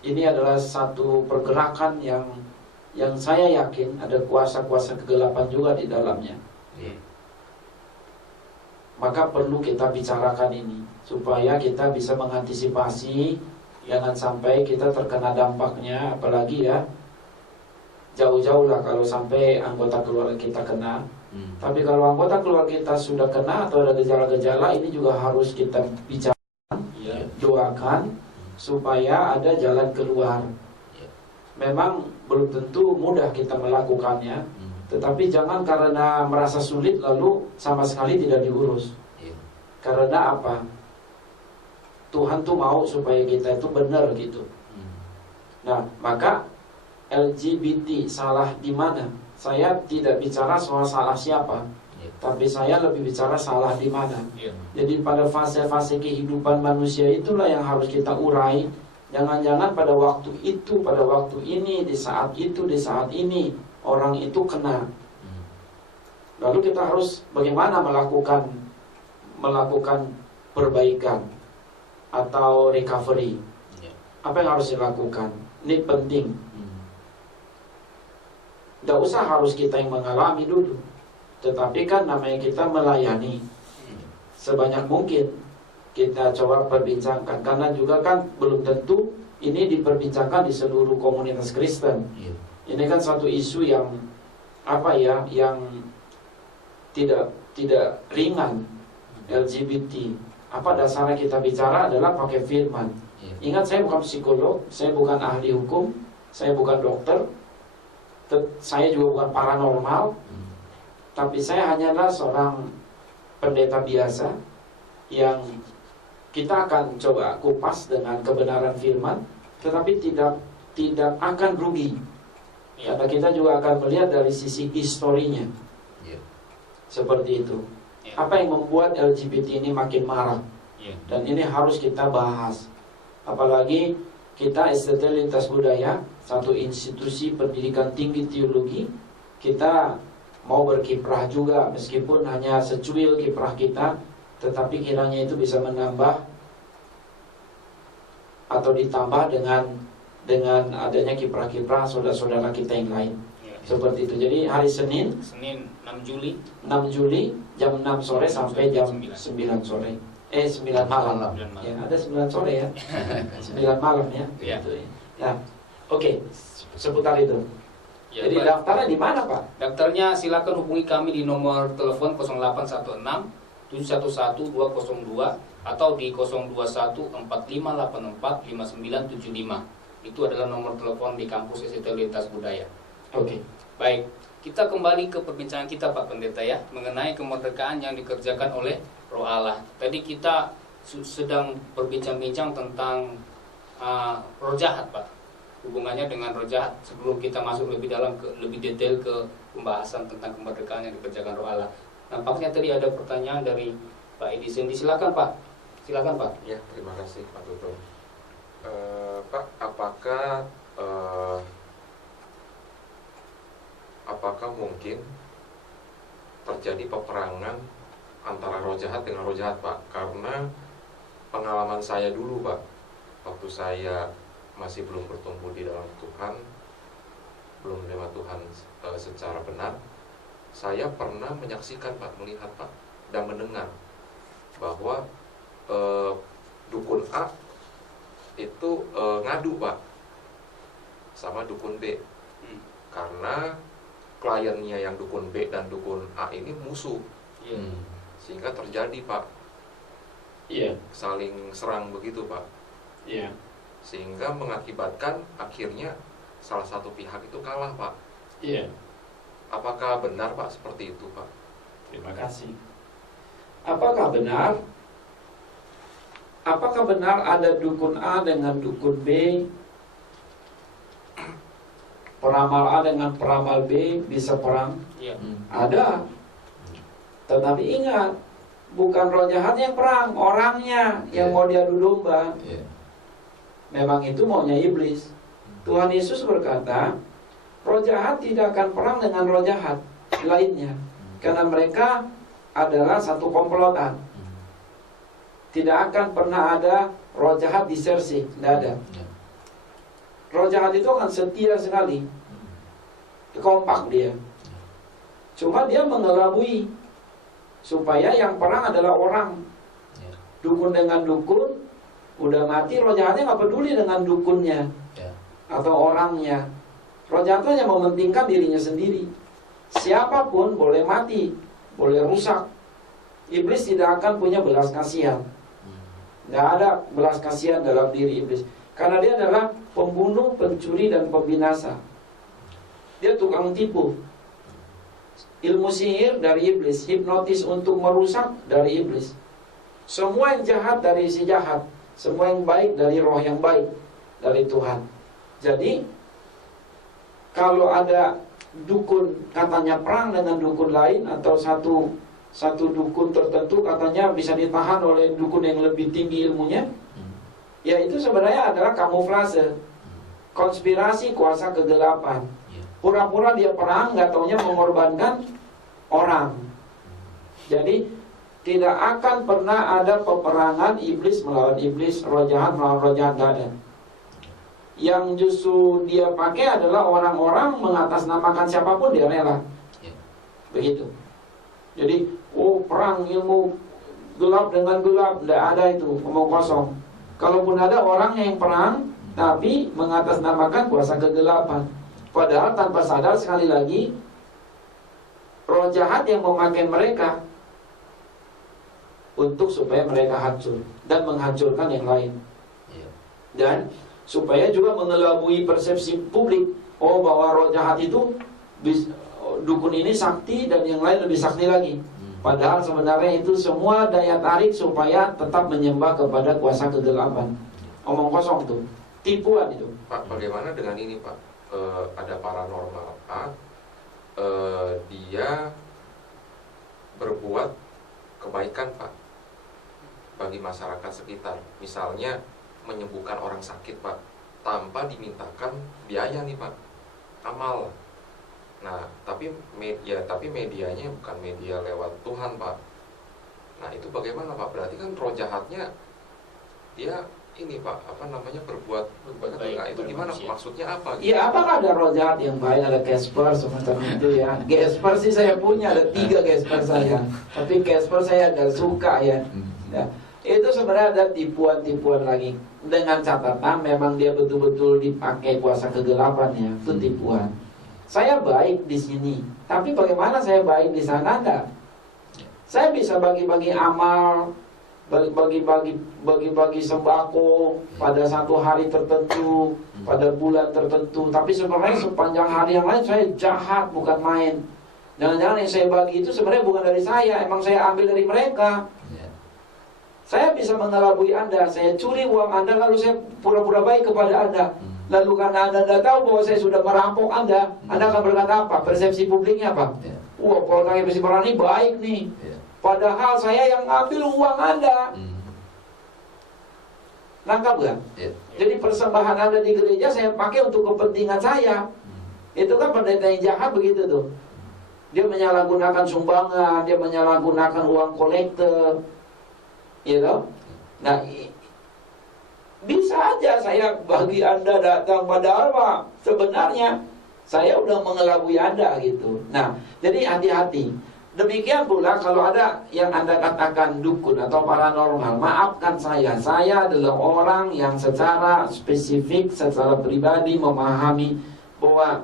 Ini adalah satu pergerakan yang saya yakin ada kuasa-kuasa kegelapan juga di dalamnya. Maka perlu kita bicarakan ini supaya kita bisa mengantisipasi, jangan sampai kita terkena dampaknya. Apalagi ya, jauh-jauh lah kalau sampai anggota keluarga kita kena. Tapi kalau anggota keluarga kita sudah kena atau ada gejala-gejala, ini juga harus kita bicarakan, doakan supaya ada jalan keluar. Memang belum tentu mudah kita melakukannya, tetapi jangan karena merasa sulit lalu sama sekali tidak diurus. Karena apa? Tuhan tuh mau supaya kita itu benar gitu. Nah, maka LGBT salah di mana? Saya tidak bicara soal salah siapa, tapi saya lebih bicara salah di mana. Jadi pada fase-fase kehidupan manusia itulah yang harus kita urai. Jangan-jangan pada waktu itu, pada waktu ini, di saat itu, di saat ini orang itu kena. Lalu kita harus bagaimana melakukan perbaikan atau recovery. Apa yang harus dilakukan? Ini penting. Tidak usah harus kita yang mengalami dulu, tetapi kan namanya kita melayani. Sebanyak mungkin kita coba perbincangkan, karena juga kan belum tentu ini diperbincangkan di seluruh komunitas Kristen. Ini kan satu isu yang yang tidak ringan. LGBT. Apa dasarnya kita bicara adalah pakai firman. Ingat, saya bukan psikolog, saya bukan ahli hukum, saya bukan dokter, saya juga bukan paranormal, tapi saya hanyalah seorang pendeta biasa yang kita akan coba kupas dengan kebenaran firman, tetapi tidak akan rugi, karena kita juga akan melihat dari sisi historinya. Seperti itu. Apa yang membuat LGBT ini makin marah? Dan ini harus kita bahas. Apalagi kita STT Lintas Budaya, satu institusi pendidikan tinggi teologi, kita mau berkiprah juga, meskipun hanya secuil kiprah kita, tetapi kiranya itu bisa menambah atau ditambah dengan adanya kiprah-kiprah saudara-saudara kita yang lain. Seperti itu. Jadi hari Senin 6 Juli jam 6 sore sampai jam 9 sore. 9 malam. Ya, ada 9 sore ya. 9 malam ya. Gitu ya. Nah, oke. Seputar itu. Ya, jadi daftarnya di mana, Pak? Daftarnya silakan hubungi kami di nomor telepon 0816 711 202 atau di 021 4584 5975. Itu adalah nomor telepon di kampus STT Lintas Budaya. Oke. Baik, kita kembali ke perbincangan kita Pak Pendeta ya, mengenai kemerdekaan yang dikerjakan oleh Roh Allah. Tadi kita sedang berbincang-bincang tentang roh jahat Pak, hubungannya dengan roh jahat. Sebelum kita masuk lebih dalam, lebih detail ke pembahasan tentang kemerdekaan yang dikerjakan Roh Allah. Nampaknya tadi ada pertanyaan dari Pak Edi Sendi. Silakan Pak. Silakan Pak. Ya, terima kasih Pak Tutum. Pak, apakah mungkin terjadi peperangan antara roh jahat dengan roh jahat, Pak? Karena pengalaman saya dulu, Pak, waktu saya masih belum bertumbuh di dalam Tuhan, belum menerima Tuhan secara benar, saya pernah menyaksikan Pak, melihat Pak, dan mendengar bahwa dukun A itu ngadu Pak sama dukun B, karena kliennya yang dukun B dan dukun A ini musuh, sehingga terjadi Pak, saling serang begitu Pak, sehingga mengakibatkan akhirnya salah satu pihak itu kalah Pak. Apakah benar Pak seperti itu Pak? Terima kasih. Apakah benar? Apakah benar ada dukun A dengan dukun B, peramal A dengan peramal B bisa perang? Ada. Tetapi ingat, bukan roh jahat yang perang, orangnya yang mau diadu domba. Memang itu maunya iblis. Tuhan Yesus berkata, roh jahat tidak akan perang dengan roh jahat lainnya, karena mereka adalah satu komplotan. Tidak akan pernah ada roh jahat disersi, tidak ada. Roh jahat itu akan setia sekali, kompak dia. Cuma dia mengelabui supaya yang perang adalah orang. Dukun dengan dukun, udah mati roh jahatnya nggak peduli dengan dukunnya atau orangnya. Roh jahat hanya mementingkan dirinya sendiri. Siapapun boleh mati, boleh rusak. Iblis tidak akan punya belas kasihan. Tidak ada belas kasihan dalam diri iblis, karena dia adalah pembunuh, pencuri, dan pembinasa. Dia tukang tipu. Ilmu sihir dari iblis, hipnotis untuk merusak dari iblis. Semua yang jahat dari si jahat, semua yang baik dari roh yang baik dari Tuhan. Jadi kalau ada dukun katanya perang dengan dukun lain, atau satu dukun tertentu katanya bisa ditahan oleh dukun yang lebih tinggi ilmunya, ya itu sebenarnya adalah kamuflase, konspirasi kuasa kegelapan. Pura-pura dia perang, nggak taunya mengorbankan orang. Jadi tidak akan pernah ada peperangan iblis melawan iblis, roh jahat melawan roh jahat, nggak ada. Yang justru dia pakai adalah orang-orang mengatasnamakan siapapun dia rela. Begitu. Jadi, perang ilmu gelap dengan gelap, tidak ada itu, ngomong kosong. Kalaupun ada orang yang perang, tapi mengatasnamakan kuasa kegelapan. Padahal tanpa sadar, sekali lagi, roh jahat yang memakai mereka untuk supaya mereka hancur dan menghancurkan yang lain. Dan supaya juga mengelabui persepsi publik, bahwa roh jahat itu dukun ini sakti dan yang lain lebih sakti lagi. Padahal sebenarnya itu semua daya tarik supaya tetap menyembah kepada kuasa kegelapan. Omong kosong tuh, tipuan itu. Pak, bagaimana dengan ini Pak? Ada paranormal A, dia berbuat kebaikan Pak bagi masyarakat sekitar. Misalnya menyembuhkan orang sakit Pak, tanpa dimintakan biaya nih Pak, amal. Nah, tapi medianya bukan media lewat Tuhan Pak. Nah, itu bagaimana Pak? Berarti kan roh jahatnya dia ini Pak, berbuat baik. Nah, itu gimana? Maksudnya apa? Ya, apakah ada roh jahat yang baik? Ada Casper semacam itu ya. Casper sih saya punya, ada 3 Casper saya. Tapi Casper saya agak suka ya. Itu sebenarnya ada tipuan-tipuan lagi. Dengan catatan memang dia betul-betul dipakai kuasa kegelapan ya. Itu tipuan. Saya baik di sini, tapi bagaimana saya baik di sana? Enggak. Saya bisa bagi-bagi amal, bagi-bagi sembako pada satu hari tertentu, pada bulan tertentu. Tapi sebenarnya sepanjang hari yang lain saya jahat, bukan main. Jangan-jangan yang saya bagi itu sebenarnya bukan dari saya, emang saya ambil dari mereka. Saya bisa mengelabui Anda, saya curi uang Anda, lalu saya pura-pura baik kepada Anda. Lalu karena Anda tidak tahu bahwa saya sudah merampok Anda akan berkata apa? Persepsi publiknya apa? Wah, kalau orang yang bersih berani baik nih. Padahal saya yang ambil uang Anda. Nangkap gak? Jadi persembahan Anda di gereja saya pakai untuk kepentingan saya. Itu kan pendeta yang jahat begitu tuh. Dia menyalahgunakan sumbangan, dia menyalahgunakan uang kolektor. Nah, bisa aja saya bagi Anda datang, padahal Pak, sebenarnya Saya udah mengelabui Anda gitu. Nah, jadi hati-hati. Demikian pula kalau ada yang Anda katakan dukun atau paranormal, maafkan saya. Saya adalah orang yang secara spesifik, secara pribadi memahami bahwa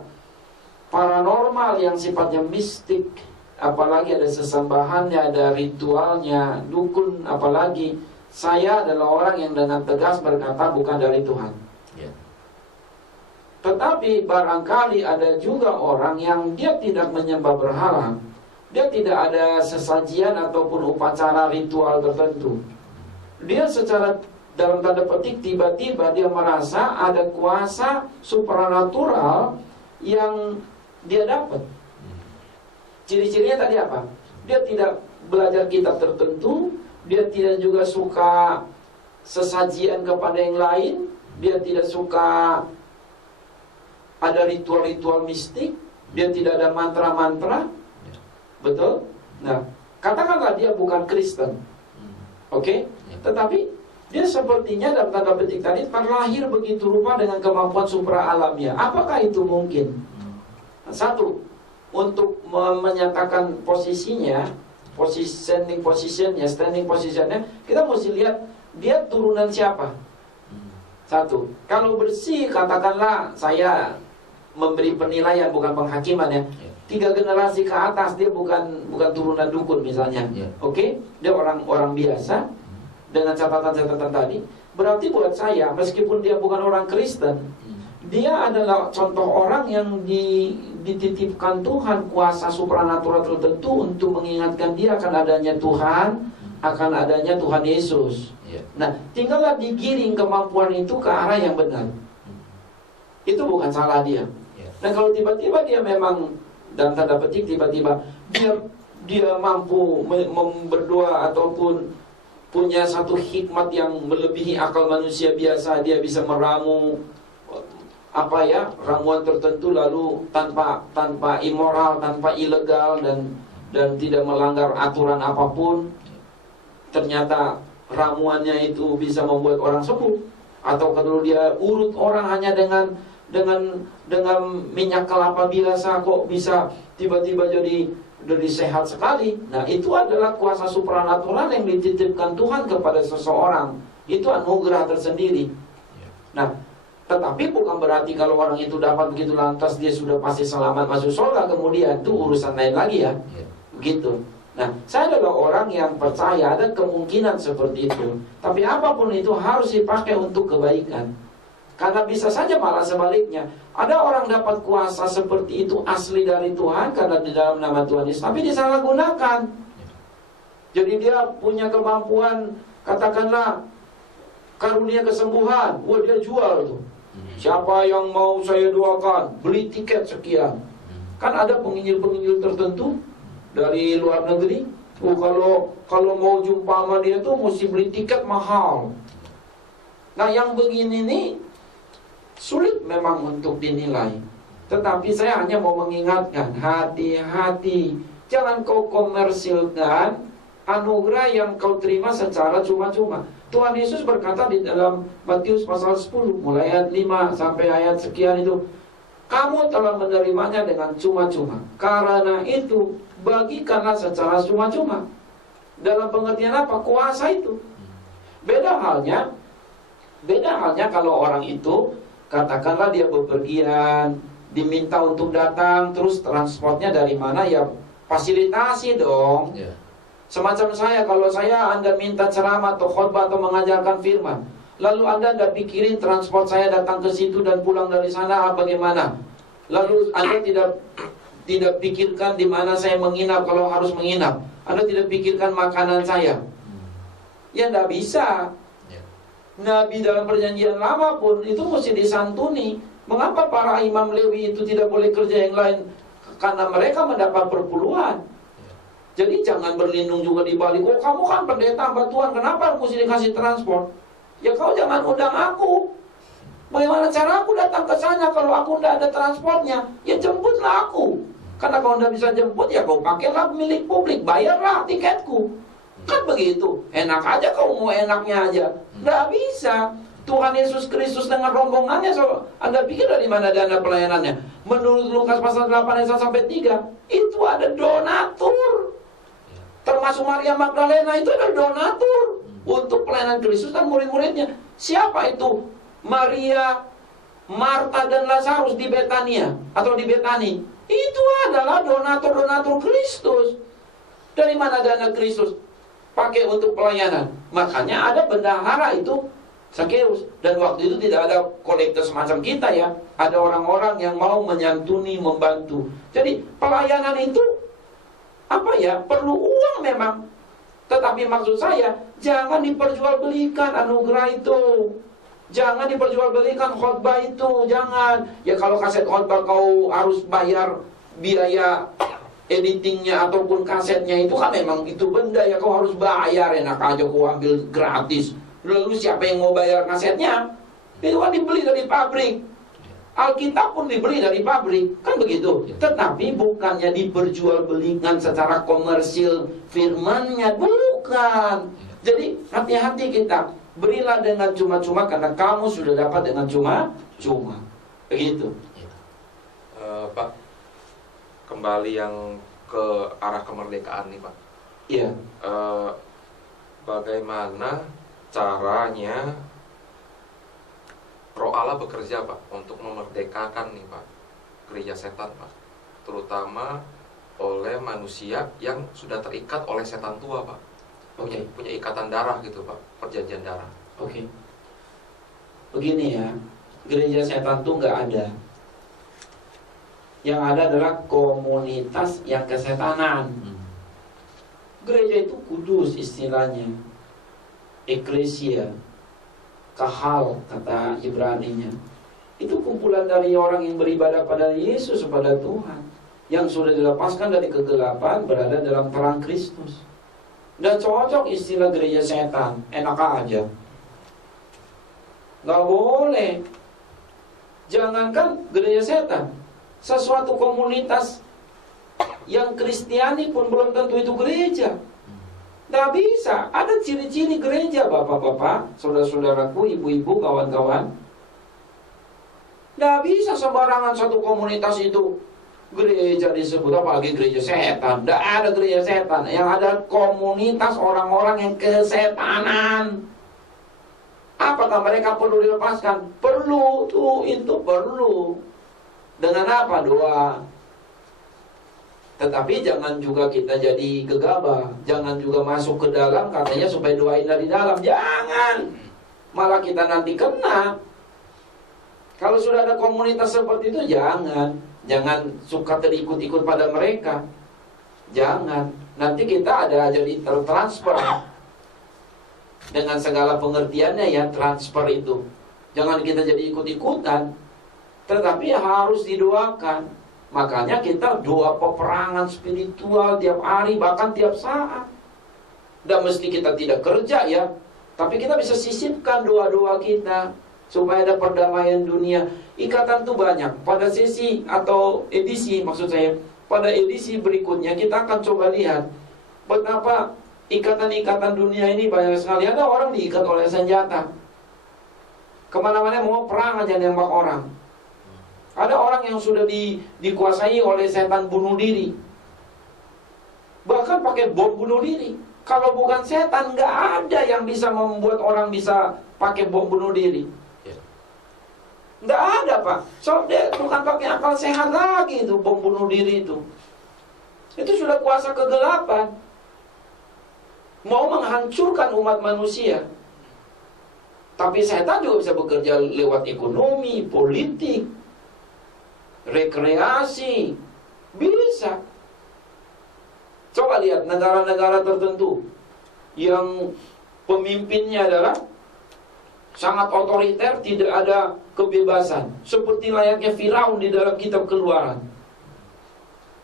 paranormal yang sifatnya mistik, apalagi ada sesembahannya, ada ritualnya, dukun apalagi, saya adalah orang yang dengan tegas berkata bukan dari Tuhan. Ya. Tetapi barangkali ada juga orang yang dia tidak menyembah berhala, dia tidak ada sesajian ataupun upacara ritual tertentu. Dia secara dalam tanda petik tiba-tiba dia merasa ada kuasa supranatural yang dia dapat. Ciri-cirinya tadi apa? Dia tidak belajar kitab tertentu, dia tidak juga suka sesajian kepada yang lain, dia tidak suka ada ritual-ritual mistik, dia tidak ada mantra-mantra. Betul? Nah, katakanlah dia bukan Kristen. Oke? Tetapi dia sepertinya dalam tanda petik tadi terlahir begitu rupa dengan kemampuan supra alamnya. Apakah itu mungkin? Satu, untuk menyatakan posisinya, standing positionnya, kita mesti lihat dia turunan siapa. Satu, kalau bersih, katakanlah saya memberi penilaian bukan penghakiman ya. 3 generasi ke atas dia bukan turunan dukun misalnya. Oke? Dia orang biasa dengan catatan-catatan tadi. Berarti buat saya, meskipun dia bukan orang Kristen, dia adalah contoh orang yang dititipkan Tuhan kuasa supranatural tertentu untuk mengingatkan dia akan adanya Tuhan, akan adanya Tuhan Yesus. Nah, tinggallah digiring kemampuan itu ke arah yang benar. Itu bukan salah dia. Dan kalau tiba-tiba dia memang dalam tanda petik tiba-tiba dia mampu berdoa ataupun punya satu hikmat yang melebihi akal manusia biasa, dia bisa meramu ramuan tertentu lalu tanpa immoral, tanpa ilegal dan tidak melanggar aturan apapun. Ternyata ramuannya itu bisa membuat orang sembuh. Atau kalau dia urut orang hanya dengan minyak kelapa biasa kok bisa tiba-tiba jadi sehat sekali. Nah, itu adalah kuasa supranatural yang dititipkan Tuhan kepada seseorang. Itu anugerah tersendiri. Nah, tetapi bukan berarti kalau orang itu dapat begitu lantas dia sudah pasti selamat masuk surga, kemudian itu urusan lain lagi ya. Begitu. Nah, saya adalah orang yang percaya ada kemungkinan seperti itu. Tapi apapun itu harus dipakai untuk kebaikan. Karena bisa saja malah sebaliknya. Ada orang dapat kuasa seperti itu asli dari Tuhan karena di dalam nama Tuhan Yesus, tapi disalahgunakan. Jadi dia punya kemampuan, katakanlah karunia kesembuhan, wah dia jual tuh. Siapa yang mau saya doakan, beli tiket sekian. Kan ada penginjil-penginjil tertentu dari luar negeri. Kalau mau jumpa sama dia tuh mesti beli tiket mahal. Nah, yang begini nih sulit memang untuk dinilai. Tetapi saya hanya mau mengingatkan, hati-hati. Jangan kau komersilkan anugerah yang kau terima secara cuma-cuma. Tuhan Yesus berkata di dalam Matius pasal 10, mulai ayat 5 sampai ayat sekian itu, kamu telah menerimanya dengan cuma-cuma. Karena itu, bagikanlah secara cuma-cuma. Dalam pengertian apa? Kuasa itu. Beda halnya kalau orang itu katakanlah dia bepergian, diminta untuk datang, terus transportnya dari mana? Ya fasilitasi dong. Semacam saya, kalau Anda minta ceramah atau khotbah atau mengajarkan firman, lalu Anda tidak pikirin transport saya datang ke situ dan pulang dari sana bagaimana? Lalu Anda tidak pikirkan di mana saya menginap kalau harus menginap. Anda tidak pikirkan makanan saya. Ya tidak bisa. Nabi dalam perjanjian lama pun itu mesti disantuni. Mengapa para imam Lewi itu tidak boleh kerja yang lain? Karena mereka mendapat perpuluhan. Jadi jangan berlindung juga di balik, oh kamu kan pendeta hamba Tuhan, kenapa mesti dikasih transport? Ya kau jangan undang aku. Bagaimana cara aku datang ke sana kalau aku tidak ada transportnya? Ya jemputlah aku. Karena kalau tidak bisa jemput, ya kau pakailah milik publik, bayarlah tiketku. Kan begitu. Enak aja kau mau enaknya aja. Tidak bisa. Tuhan Yesus Kristus dengan rombongannya, Anda pikir dari mana dana pelayanannya? Menurut Lukas pasal 8 ayat 1 sampai 3, itu ada donatur. Termasuk Maria Magdalena itu ada donatur untuk pelayanan Kristus dan murid-muridnya. Siapa itu? Maria, Marta dan Lazarus di Betania atau di Betani. Itu adalah donatur-donatur Kristus. Dari mana dana Kristus pakai untuk pelayanan? Makanya ada bendahara itu Sakeus. Dan waktu itu tidak ada kolektor semacam kita ya. Ada orang-orang yang mau menyantuni, membantu. Jadi pelayanan itu perlu uang memang. Tetapi maksud saya, jangan diperjualbelikan anugerah itu. Jangan diperjualbelikan khotbah itu. Jangan. Ya kalau kaset khotbah kau harus bayar biaya editingnya ataupun kasetnya, itu kan memang itu benda ya kau harus bayar. Enak aja kau ambil gratis. Lalu siapa yang mau bayar kasetnya? Itu kan dibeli dari pabrik. Alkitab pun dibeli dari pabrik, kan begitu. Tetapi bukannya diperjualbelikan secara komersil firman-Nya, bukan. Jadi hati-hati kita. Berilah dengan cuma-cuma karena kamu sudah dapat dengan cuma-cuma. Begitu. Pak, kembali yang ke arah kemerdekaan nih Pak. Iya. Bagaimana caranya Roh Allah bekerja Pak untuk memerdekakan nih Pak gereja setan Pak, terutama oleh manusia yang sudah terikat oleh setan tua Pak. Punya ikatan darah gitu Pak, perjanjian darah. Oke. Begini ya, gereja setan tuh nggak ada. Yang ada adalah komunitas yang kesetanan. Gereja itu kudus istilahnya, eklesia, kahal kata Ibrani-nya. Itu kumpulan dari orang yang beribadah pada Yesus, pada Tuhan, yang sudah dilepaskan dari kegelapan, berada dalam terang Kristus. Nggak cocok istilah gereja setan, enak aja. Nggak boleh. Jangankan gereja setan, sesuatu komunitas yang Kristiani pun belum tentu itu gereja. Nggak bisa. Ada ciri-ciri gereja, bapak-bapak, saudara-saudaraku, ibu-ibu, kawan-kawan. Nggak bisa sembarangan satu komunitas itu gereja disebut, apalagi gereja setan. Nggak ada gereja setan. Yang ada komunitas orang-orang yang kesetanan. Apakah mereka perlu dilepaskan? Perlu, itu perlu. Dengan apa? Doa. Tetapi jangan juga kita jadi gegabah. Jangan juga masuk ke dalam katanya supaya doain dari dalam. Jangan. Malah kita nanti kena. Kalau sudah ada komunitas seperti itu, jangan. Jangan suka terikut-ikut pada mereka. Jangan. Nanti kita ada jadi tertransfer. Dengan segala pengertiannya ya, transfer itu. Jangan kita jadi ikut-ikutan. Tetapi harus didoakan. Makanya kita doa peperangan spiritual tiap hari, bahkan tiap saat. Dan mesti kita tidak kerja ya, tapi kita bisa sisipkan doa-doa kita supaya ada perdamaian dunia. Ikatan itu banyak. Pada sesi atau edisi, maksud saya, pada edisi berikutnya kita akan coba lihat betapa ikatan-ikatan dunia ini banyak sekali. Ada orang diikat oleh senjata, kemana-mana mau perang aja nembak orang. Ada orang yang sudah dikuasai oleh setan bunuh diri, bahkan pakai bom bunuh diri. Kalau bukan setan, nggak ada yang bisa membuat orang bisa pakai bom bunuh diri. Nggak ada Pak. So dia bukan pakai akal sehat lagi itu bom bunuh diri itu. Itu sudah kuasa kegelapan, mau menghancurkan umat manusia. Tapi setan juga bisa bekerja lewat ekonomi, politik, rekreasi, bisa. Coba lihat negara-negara tertentu yang pemimpinnya adalah sangat otoriter, tidak ada kebebasan, seperti layaknya Firaun di dalam kitab Keluaran.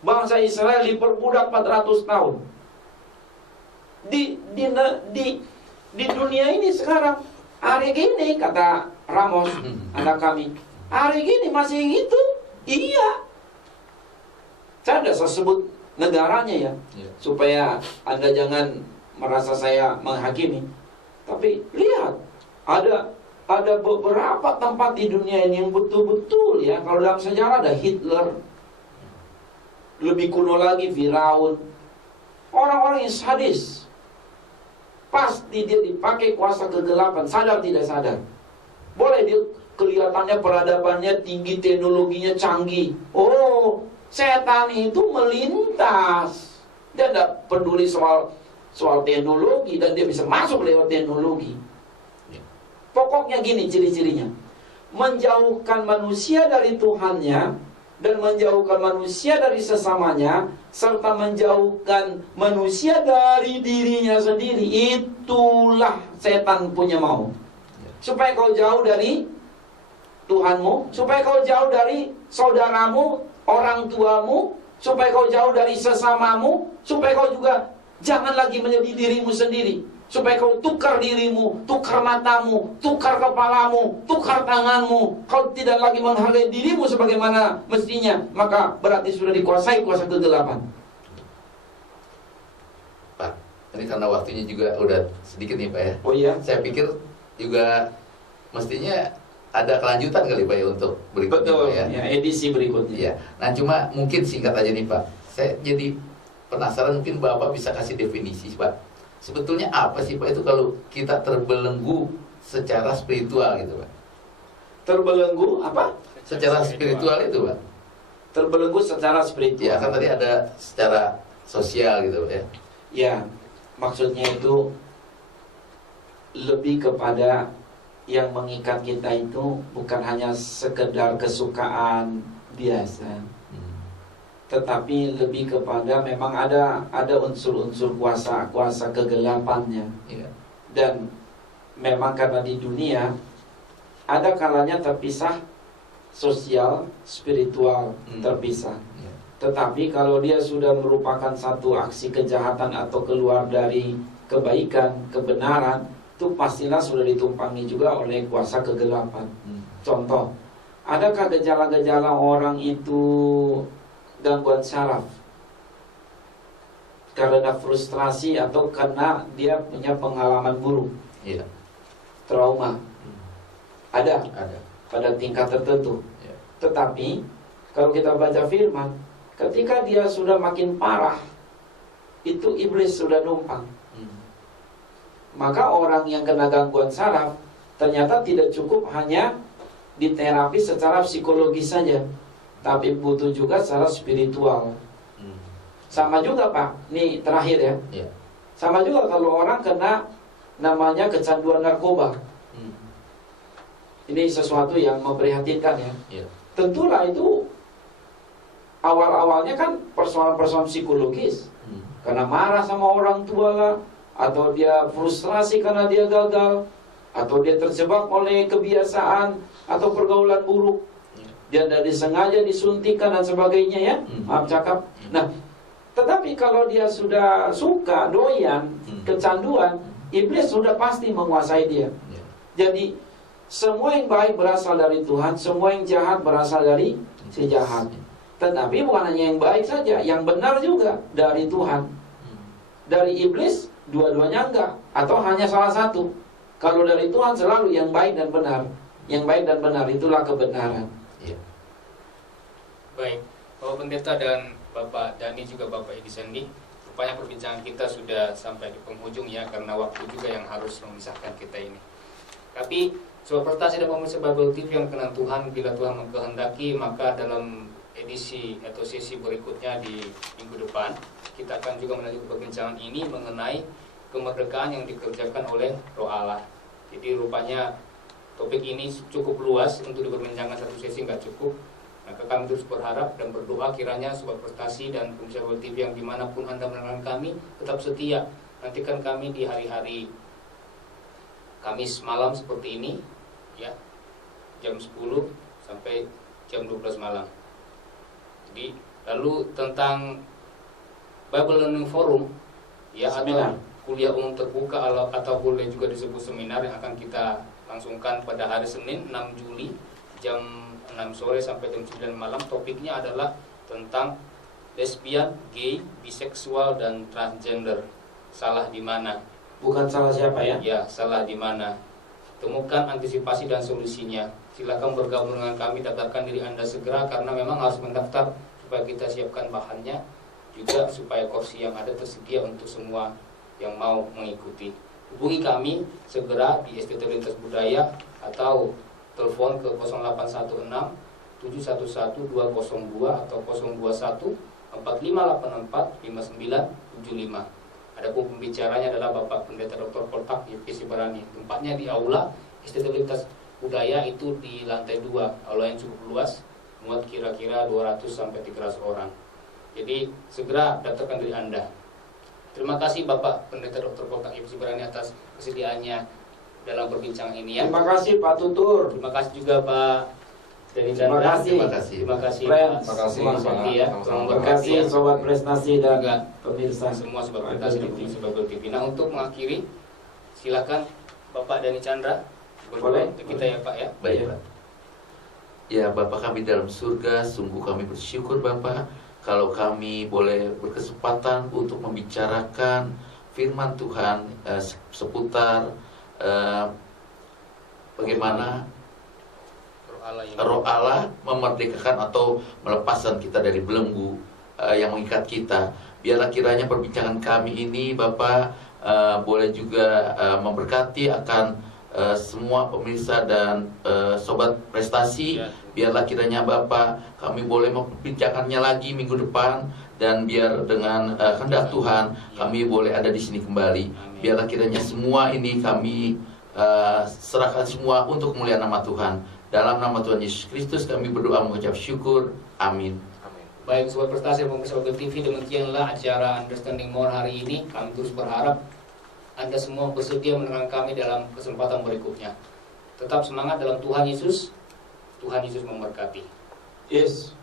Bangsa Israel diperbudak 400 tahun. Di dunia ini sekarang, hari gini kata Ramos, anak kami, hari gini masih gitu. Iya. Saya tidak sebut negaranya ya, supaya Anda jangan merasa saya menghakimi. Tapi lihat, ada ada beberapa tempat di dunia ini yang betul-betul ya, kalau dalam sejarah ada Hitler, lebih kuno lagi Firaun, orang-orang yang sadis. Pasti dia dipakai kuasa kegelapan, sadar tidak sadar. Boleh dia kelihatannya peradabannya tinggi, teknologinya canggih. Oh, setan itu melintas. Dia tidak peduli soal teknologi, dan dia bisa masuk lewat teknologi. Pokoknya gini ciri-cirinya: menjauhkan manusia dari Tuhannya, dan menjauhkan manusia dari sesamanya, serta menjauhkan manusia dari dirinya sendiri. Itulah setan punya mau. Supaya kau jauh dari Tuhanmu, supaya kau jauh dari saudaramu, orang tuamu, supaya kau jauh dari sesamamu, supaya kau juga jangan lagi menjadi dirimu sendiri, supaya kau tukar dirimu, tukar matamu, tukar kepalamu, tukar tanganmu. Kau tidak lagi menghargai dirimu sebagaimana mestinya, maka berarti sudah dikuasai kuasa kegelapan. Pak, ini karena waktunya juga udah sedikit nih Pak ya. Oh iya? Saya pikir juga mestinya ada kelanjutan kali Pak ya untuk berikutnya. Betul, Pak, ya. ya, edisi berikutnya. Iya. Nah cuma mungkin singkat aja nih Pak. Saya jadi penasaran, mungkin Bapak bisa kasih definisi Pak. Sebetulnya apa sih Pak itu kalau kita terbelenggu secara spiritual gitu Pak? Terbelenggu apa? Secara spiritual itu Pak. Terbelenggu secara spiritual. Ya kan tadi ada secara sosial gitu Pak ya. Ya, maksudnya itu lebih kepada yang mengikat kita itu bukan hanya sekedar kesukaan biasa, tetapi lebih kepada memang ada unsur-unsur kuasa kegelapannya. Iya. Dan memang karena di dunia ada kalanya terpisah, sosial, spiritual terpisah. Iya. Tetapi kalau dia sudah merupakan satu aksi kejahatan atau keluar dari kebaikan, kebenaran, itu pastilah sudah ditumpangi juga oleh kuasa kegelapan. Contoh, adakah gejala-gejala orang itu gangguan saraf karena frustrasi atau karena dia punya pengalaman buruk, Iya. trauma? Ada Ada. pada tingkat tertentu. Iya. Tetapi kalau kita baca firman, ketika dia sudah makin parah, itu iblis sudah numpang. Maka orang yang kena gangguan saraf ternyata tidak cukup hanya diterapi secara psikologis saja, tapi butuh juga secara spiritual. Sama juga Pak, nih terakhir ya. Iya. Sama juga kalau orang kena namanya kecanduan narkoba. Ini sesuatu yang memprihatinkan ya. Iya. Tentulah itu awal-awalnya kan persoalan-persoalan psikologis, karena marah sama orang tua lah, atau dia frustrasi karena dia gagal, atau dia terjebak oleh kebiasaan atau pergaulan buruk, dia tidak disengaja disuntikan dan sebagainya ya, maaf cakap. Nah, tetapi kalau dia sudah suka, doyan, kecanduan, iblis sudah pasti menguasai dia. Jadi semua yang baik berasal dari Tuhan, semua yang jahat berasal dari si jahat. Tetapi bukan hanya yang baik saja, yang benar juga dari Tuhan. Dari iblis dua-duanya enggak, atau hanya salah satu. Kalau dari Tuhan selalu yang baik dan benar. Yang baik dan benar itulah kebenaran. Iya. Baik, Bapak Pendeta dan Bapak Dani juga Bapak Edi Sandi, rupanya perbincangan kita sudah sampai di penghujung ya, karena waktu juga yang harus memisahkan kita ini. Tapi Sobat Prestasi dan pemirsa Bible TV yang kenan Tuhan, bila Tuhan mengkehendaki, maka dalam edisi atau sesi berikutnya di minggu depan kita akan juga melanjutkan perbincangan ini mengenai kemerdekaan yang dikerjakan oleh Roh Allah. Jadi rupanya topik ini cukup luas untuk diperbincangkan satu sesi, nggak cukup. Maka kami terus berharap dan berdoa kiranya Sobat Prestasi dan pemirsa Bible TV yang dimanapun Anda mendengarkan kami tetap setia. Nantikan kami di hari-hari Kamis malam seperti ini ya, jam 10 sampai jam 12 malam. Jadi lalu tentang Bible Learning Forum ya, Seminar. atau kuliah umum terbuka atau boleh juga disebut seminar yang akan kita langsungkan pada hari Senin 6 Juli jam 6 sore sampai jam 9 malam. Topiknya adalah tentang lesbian, gay, biseksual dan transgender. Salah di mana? Bukan salah siapa ya? Ya, salah di mana? Temukan antisipasi dan solusinya. Silakan bergabung dengan kami, daftarkan diri Anda segera karena memang harus mendaftar supaya kita siapkan bahannya, juga supaya kursi yang ada tersedia untuk semua yang mau mengikuti. Hubungi kami segera di STT Lintas Budaya atau telepon ke 0816 711 202 atau 021 4584 5975. Adapun pembicaranya adalah Bapak Pendeta Dr. Poltak Yevki Sibarani. Tempatnya di aula STT Lintas Budaya itu di lantai 2, aula yang cukup luas, muat kira-kira 200 sampai 300 orang. Jadi segera daftarkan diri Anda. Terima kasih Bapak Pendeta Dr. Poltak Yevki Sibarani atas kesediaannya dalam perbincangan ini ya. Terima kasih Pak Tutur. Terima kasih juga Pak Denny Terima Chandra. kasih. Terima kasih Friends. Pak Terima kasih, Bang Pak. Santi ya. Sama-sama. Terima Terima kasih Sobat Prestasi dan Juga pemirsa semua Sobat Prestasi di Sobat TV. Nah, untuk mengakhiri silakan Bapak Denny Chandra berdoa Boleh. untuk kita ya Pak ya. Baik, Pak. Ya, Bapa kami dalam surga, sungguh kami bersyukur Bapa kalau kami boleh berkesempatan untuk membicarakan firman Tuhan seputar bagaimana Roh Allah memerdekakan atau melepaskan kita dari belenggu yang mengikat kita. Biarlah kiranya perbincangan kami ini Bapak boleh juga memberkati akan semua pemirsa dan Sobat Prestasi. Biarlah kiranya Bapak kami boleh memperbincangkannya lagi minggu depan, dan biar dengan kehendak Tuhan kami boleh ada di sini kembali. Biarlah kiranya semua ini kami serahkan semua untuk kemuliaan nama Tuhan. Dalam nama Tuhan Yesus Kristus kami berdoa mengucap syukur. Amin. Amin. Baik Sobat Prestasi dan pemirsa Sobat TV, demikianlah acara Understanding More hari ini. Kami terus berharap Anda semua bersedia menerangi kami dalam kesempatan berikutnya. Tetap semangat dalam Tuhan Yesus. Tuhan Yesus memberkati. Yes.